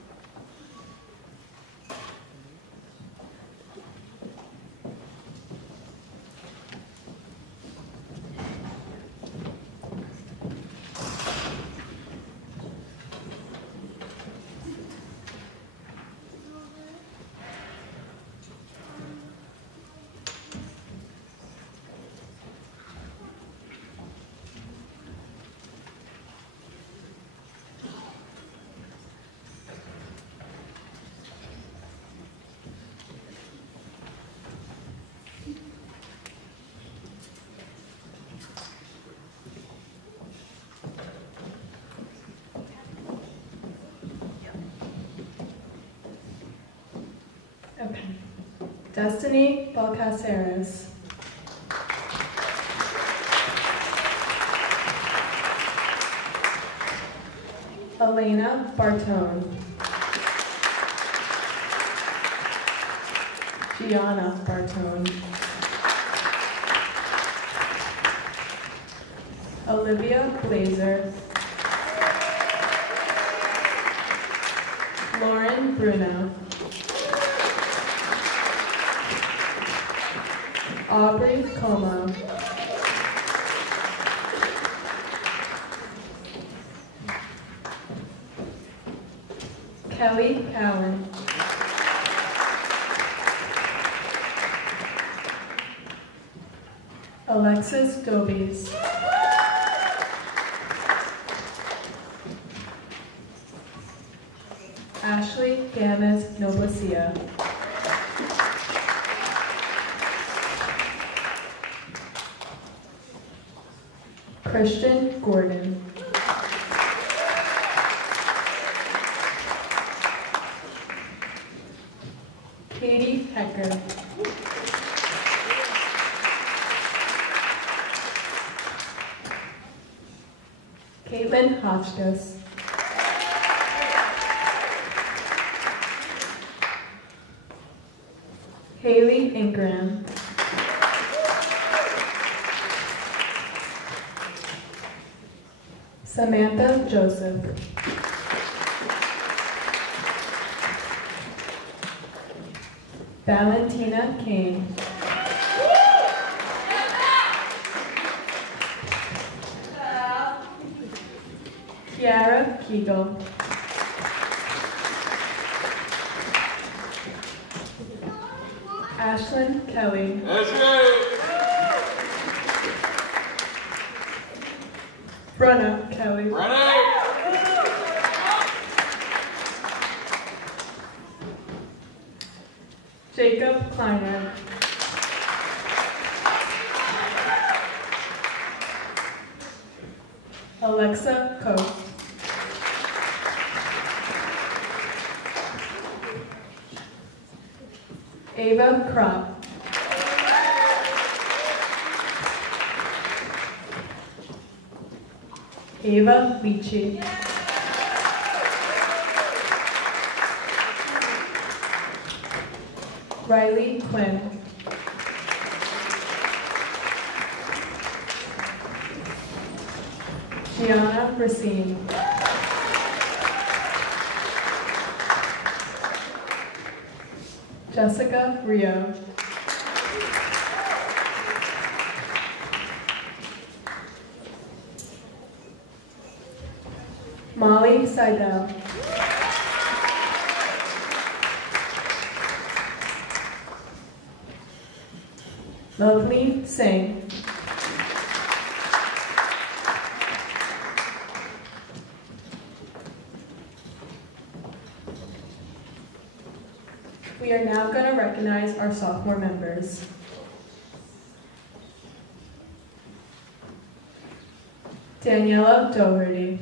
Okay. Destiny Balcaceres. Elena Bartone. Gianna Bartone. Olivia Blazer. Lauren Bruno. Aubrey Como. Kelly Cowan. Alexis Dobies. Ashley Gamez Noblicia. Christian Gordon. Katie Hecker. Caitlin Hotchkiss. Haley Ingram. Samantha Joseph. Valentina Kane. Kiara Kegel. Ashlyn Kelly. Brenna Kelly. Jacob Kleiner. Alexa Koch. Ava Kropp. Ava Leachy. Riley Quinn. Gianna Racine. Jessica Rio. Molly Seidel. Lovely Singh. We are now going to recognize our sophomore members. Daniela Doherty.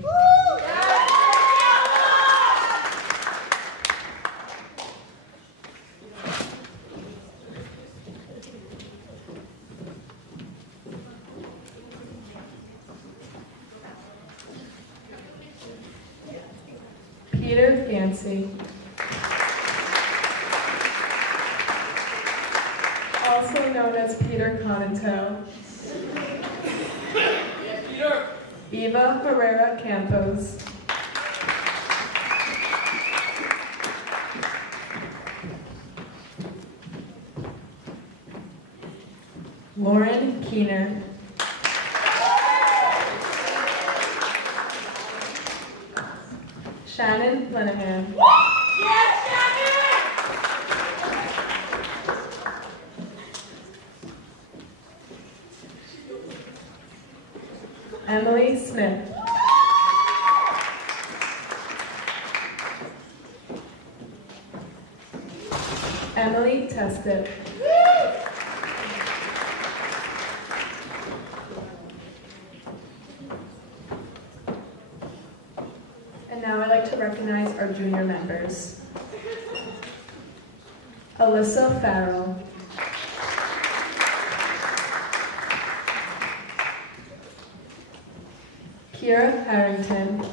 Peter Gansey. Also known as Peter Conato. Eva Herrera Campos. Lauren Keener. Shannon Lenahan. Emily Smith. Emily Testip. And now I'd like to recognize our junior members. Alyssa Farrell. Kira Harrington.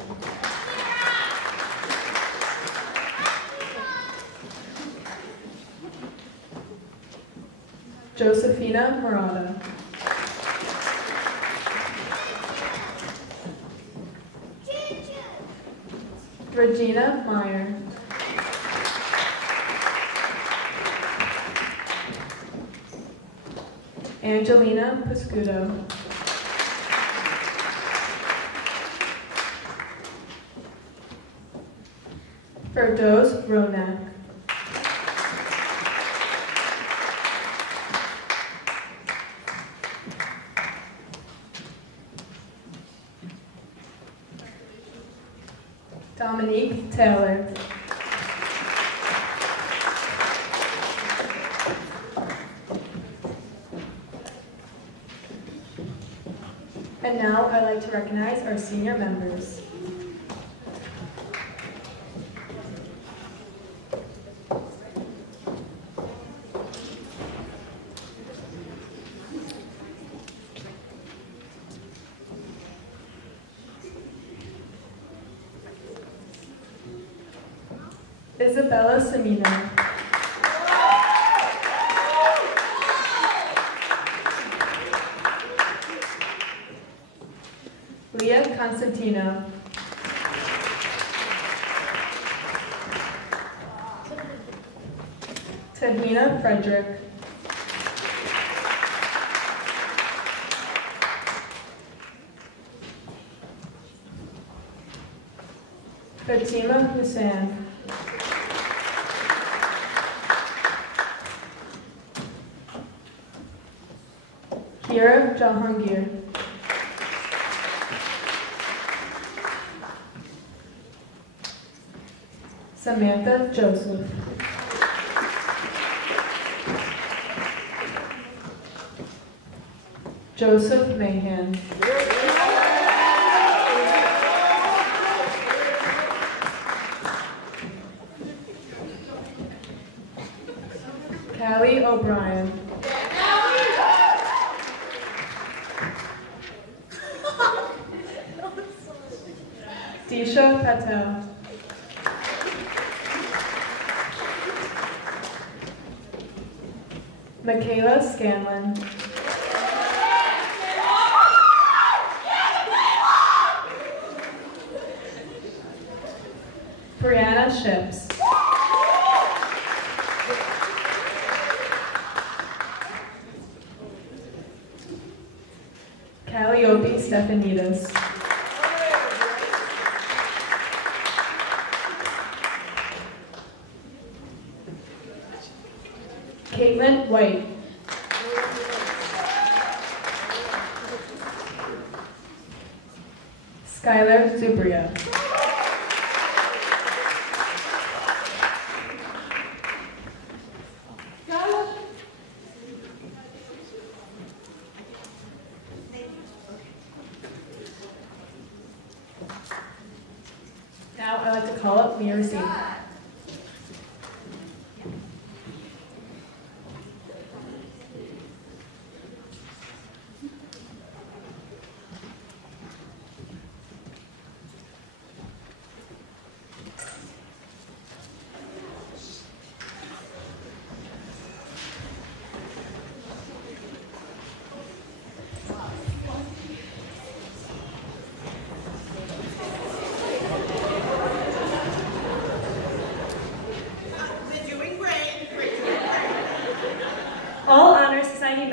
Josephina Murata. Regina Meyer. Angelina Pascudo. Ferdoz Ronak. Dominique Taylor. And now I'd like to recognize our senior members. Isabella Semino. Leah Constantino. Tahina Frederick. Fatima Hussain. Kira Jahangir. Samantha Joseph. Joseph Mahan. Callie O'Brien. Disha Patel. Michaela Scanlon. Brianna Ships. Calliope Stefanidis. Caitlin White. Skylar Zubria. Now I'd like to call up Mira C.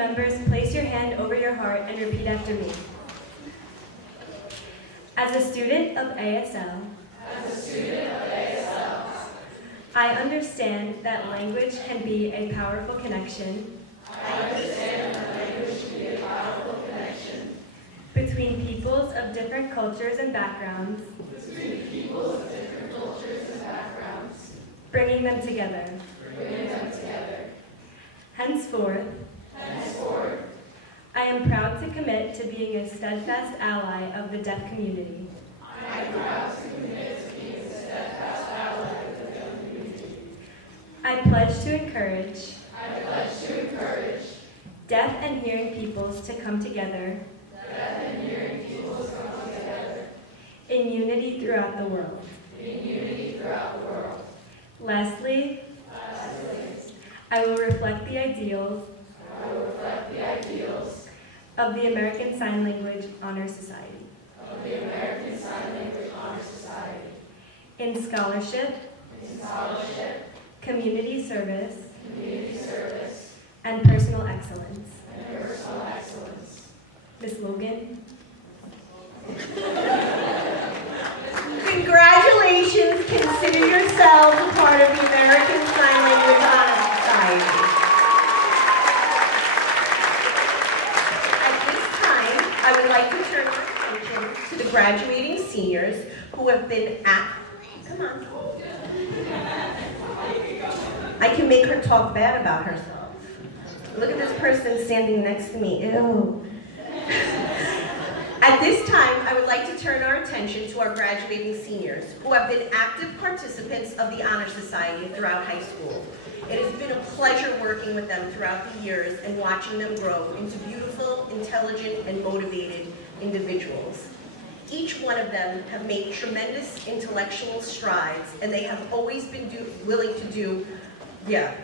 members place your hand over your heart and repeat after me. As a student of ASL, I understand that language can be a powerful connection between peoples of different cultures and backgrounds, bringing them together. Henceforth, I am proud to commit to being a steadfast ally of the deaf community. I pledge to encourage deaf and hearing peoples to come together in unity throughout the world. Lastly, I will reflect the ideals of the American Sign Language Honor Society. In scholarship, community service, and personal excellence. Ms. Logan. Congratulations, consider yourselves a part of the American Sign Language Honor Society. At this time, I would like to turn our attention to the graduating seniors who have been come on. I can make her talk bad about herself. Look at this person standing next to me. Ew. At this time, I would like to turn our attention to our graduating seniors, who have been active participants of the Honor Society throughout high school. It has been a pleasure working with them throughout the years and watching them grow into beautiful, intelligent, and motivated individuals. Each one of them have made tremendous intellectual strides, and they have always been willing to do, yeah,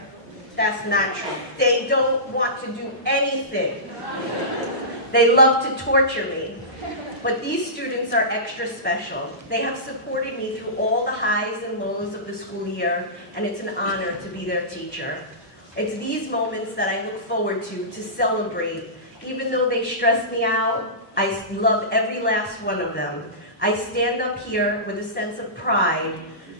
that's not true. They don't want to do anything. They love to torture me. But these students are extra special. They have supported me through all the highs and lows of the school year, and it's an honor to be their teacher. It's these moments that I look forward to celebrate. Even though they stress me out, I love every last one of them. I stand up here with a sense of pride,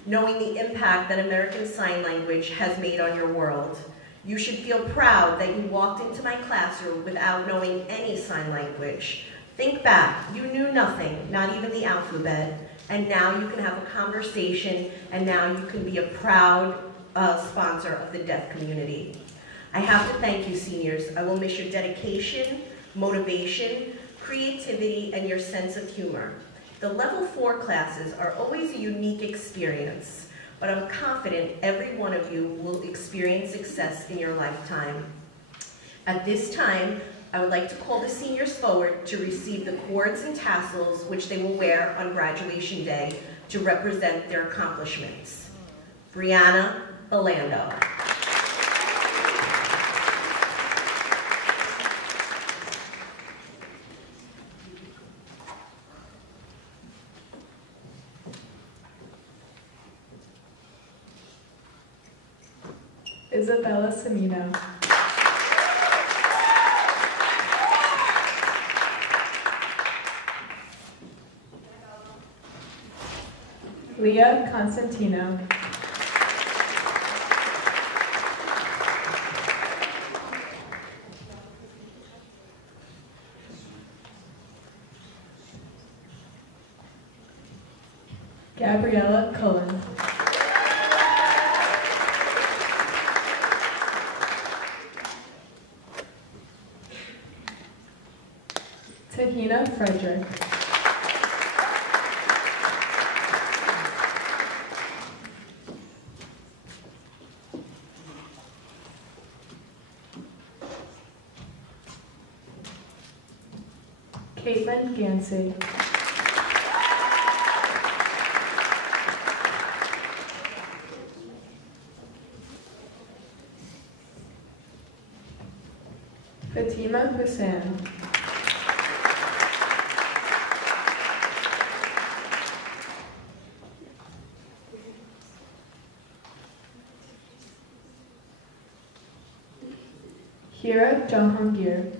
knowing the impact that American Sign Language has made on your world. You should feel proud that you walked into my classroom without knowing any sign language. Think back, you knew nothing, not even the alphabet, and now you can have a conversation, and now you can be a proud sponsor of the deaf community. I have to thank you, seniors. I will miss your dedication, motivation, creativity, and your sense of humor. The Level 4 classes are always a unique experience, but I'm confident every one of you will experience success in your lifetime. At this time, I would like to call the seniors forward to receive the cords and tassels which they will wear on graduation day to represent their accomplishments. Brianna Belando. Isabella Semino. Leah Constantino. Gabriella Cullen. Tahina Frederick. Caitlin Gansey. Fatima Hussain. Hira Jahangir.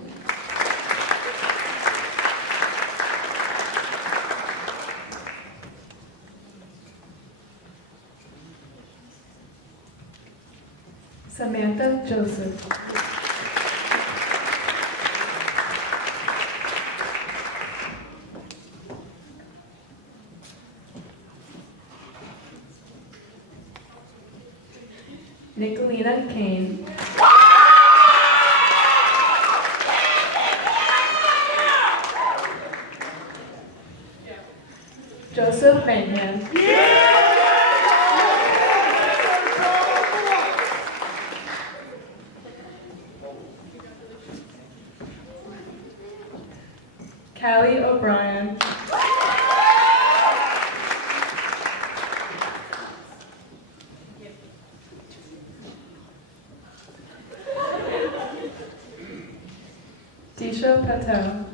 Samantha Joseph. Nicolina Kane. Joseph Manhan. Callie O'Brien. Disha Patel.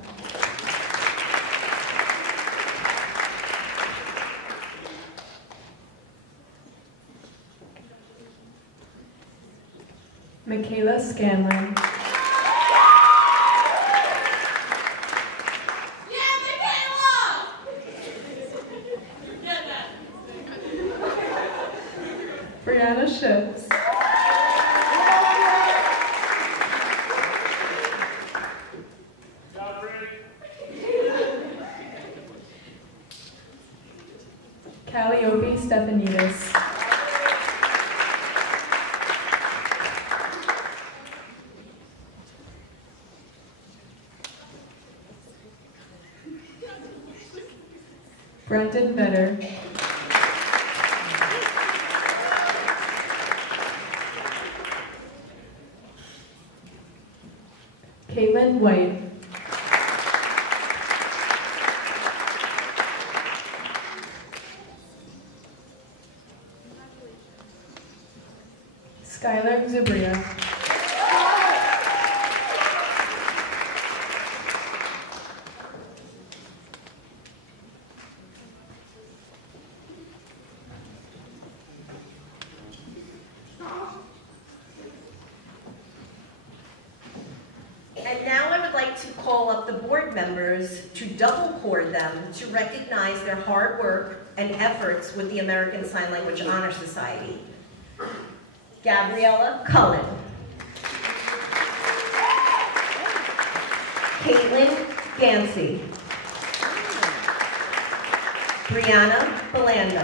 Michaela Scanlon. Brianna Ships. Calliope Stefanidis. Brendan Vetter. Caitlin White. Skylar Zubria. And now I would like to call up the board members to double chord them to recognize their hard work and efforts with the American Sign Language Honor Society. Gabriella Cullen. Caitlin Gansey. Brianna Belando.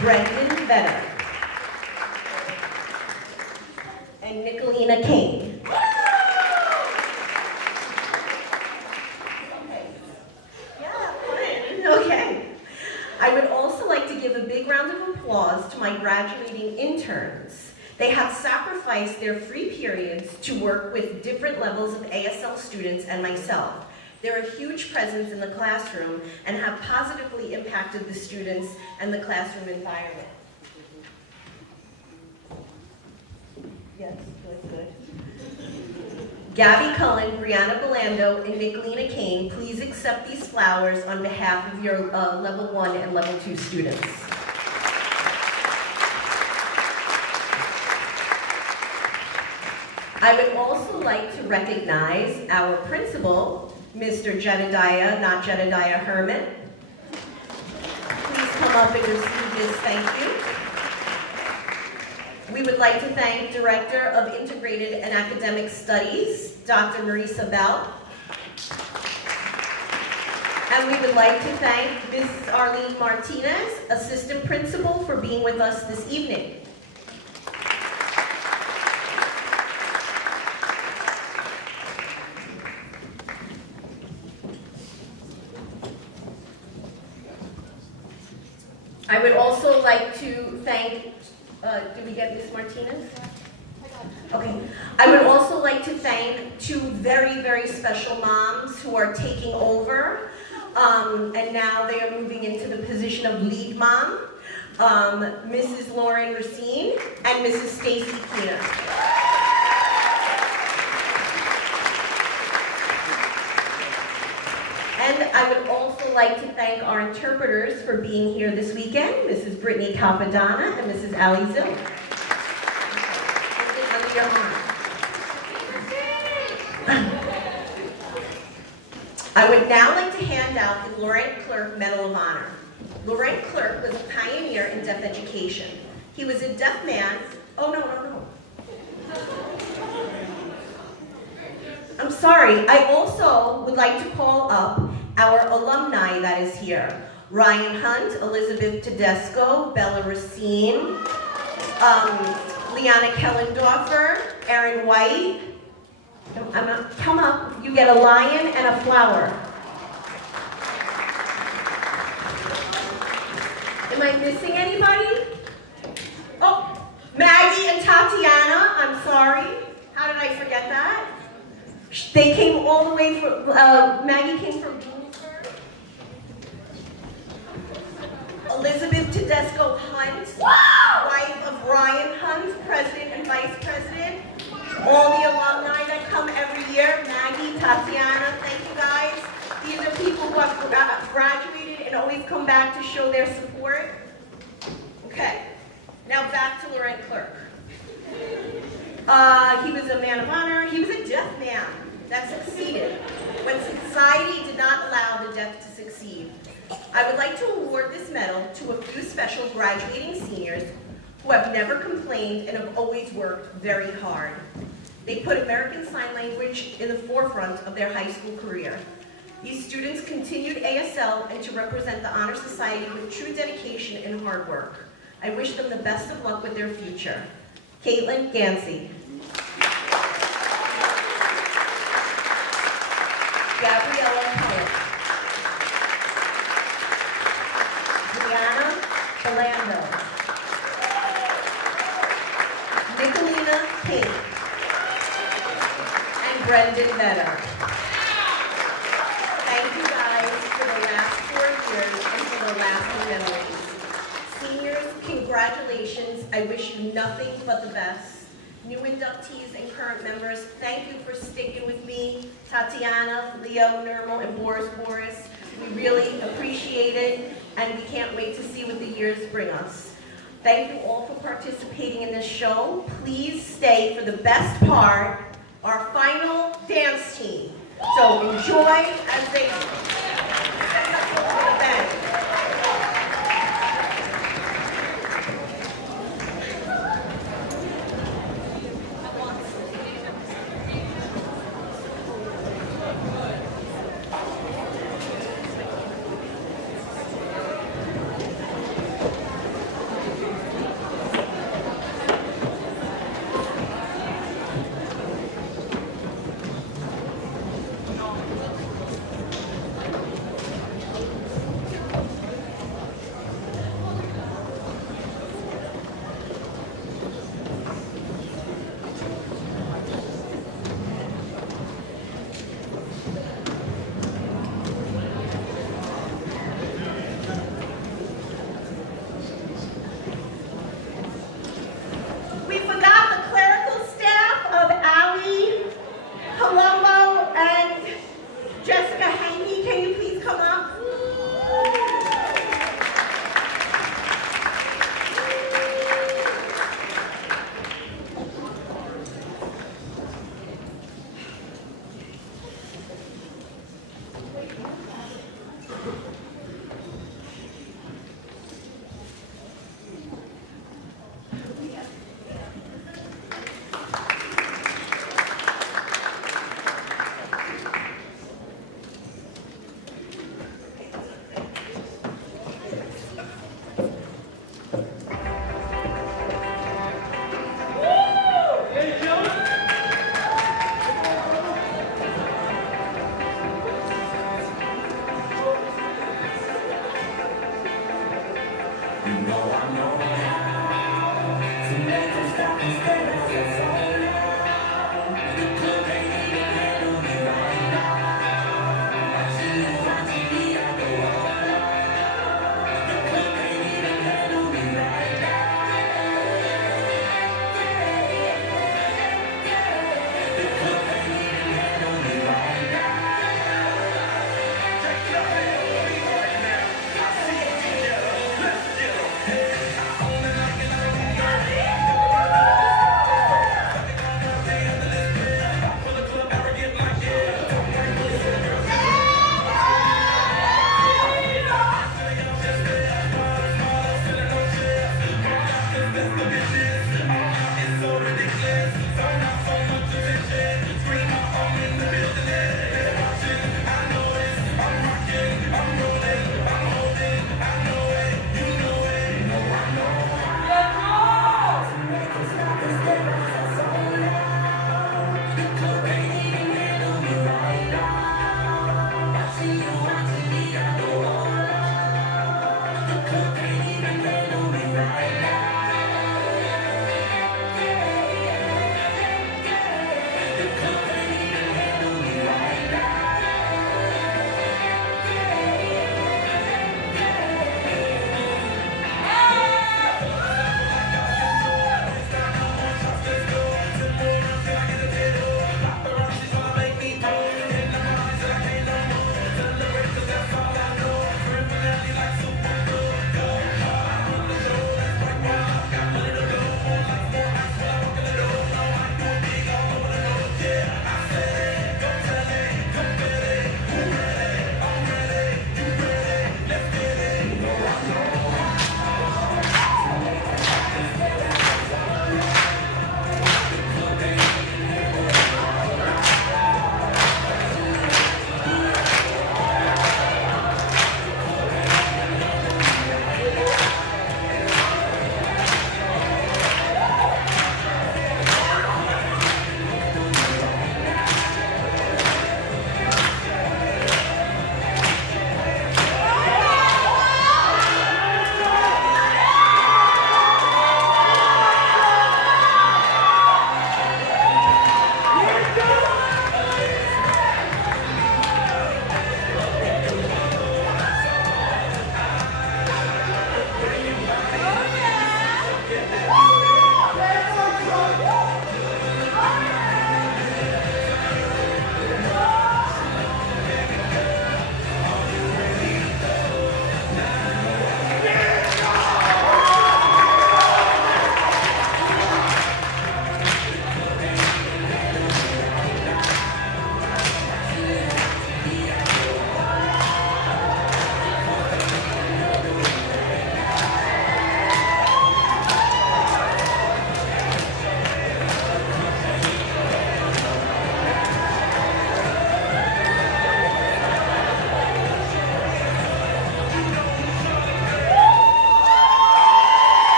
Brendan Vetter. And Nicolina Kane. Okay. I would also like to give a big round of applause to my graduating interns. They have sacrificed their free periods to work with different levels of ASL students and myself. They're a huge presence in the classroom and have positively impacted the students and the classroom environment. Yes, good. Gabby Cullen, Brianna Belando, and Nicolina Kane, please accept these flowers on behalf of your Level 1 and Level 2 students. I would also like to recognize our principal, Mr. Jedediah, not Jedediah Herman. Please come up and receive this thank you. We would like to thank Director of Integrated and Academic Studies, Dr. Marisa Bell. And we would like to thank Mrs. Arlene Martinez, Assistant Principal, for being with us this evening. I would also like to thank, did we get Ms. Martinez? Okay. I would also like to thank two very, very special moms who are taking over, and now they are moving into the position of lead mom, Mrs. Lauren Racine and Mrs. Stacy Keener. And I would also like to thank our interpreters for being here this weekend, Mrs. Brittany Capadonna and Mrs. Ali Zill. Under your arm. I would now like to hand out the Laurent Clerk Medal of Honor. Laurent Clerk was a pioneer in deaf education. He was a deaf man. Oh, no. I'm sorry. I also would like to call up our alumni that is here. Ryan Hunt, Elizabeth Tedesco, Bella Racine, Liana Kellendorfer, Erin White. Come up. You get a lion and a flower. Am I missing anybody? Oh, Maggie and Tatiana. I'm sorry. How did I forget that? They came all the way from, Maggie came from Bloomsburg. Elizabeth Tedesco Hunt, wife of Ryan Hunt, president and vice president. All the alumni that come every year, Maggie, Tatiana, thank you guys. These are people who have graduated and always come back to show their support. Okay, now back to Laurent Clerk. He was a man of honor. He was a deaf man that succeeded when society did not allow the deaf to succeed. I would like to award this medal to a few special graduating seniors who have never complained and have always worked very hard. They put American Sign Language in the forefront of their high school career. These students continued ASL and to represent the Honor Society with true dedication and hard work. I wish them the best of luck with their future. Caitlin Gansey. Gabriella Cohen. Juliana Belando. Nicolina King. And Brendan Vedder. Thank you guys for the last 4 years and for the lasting memories. Seniors, congratulations. I wish you nothing but the best. New inductees and current members, thank you for sticking with me. Tatiana, Leo, Nirmal, and Boris. We really appreciate it, and we can't wait to see what the years bring us. Thank you all for participating in this show. Please stay for the best part, our final dance team. So enjoy as they set up the event. You know I know how to make them stop and stay.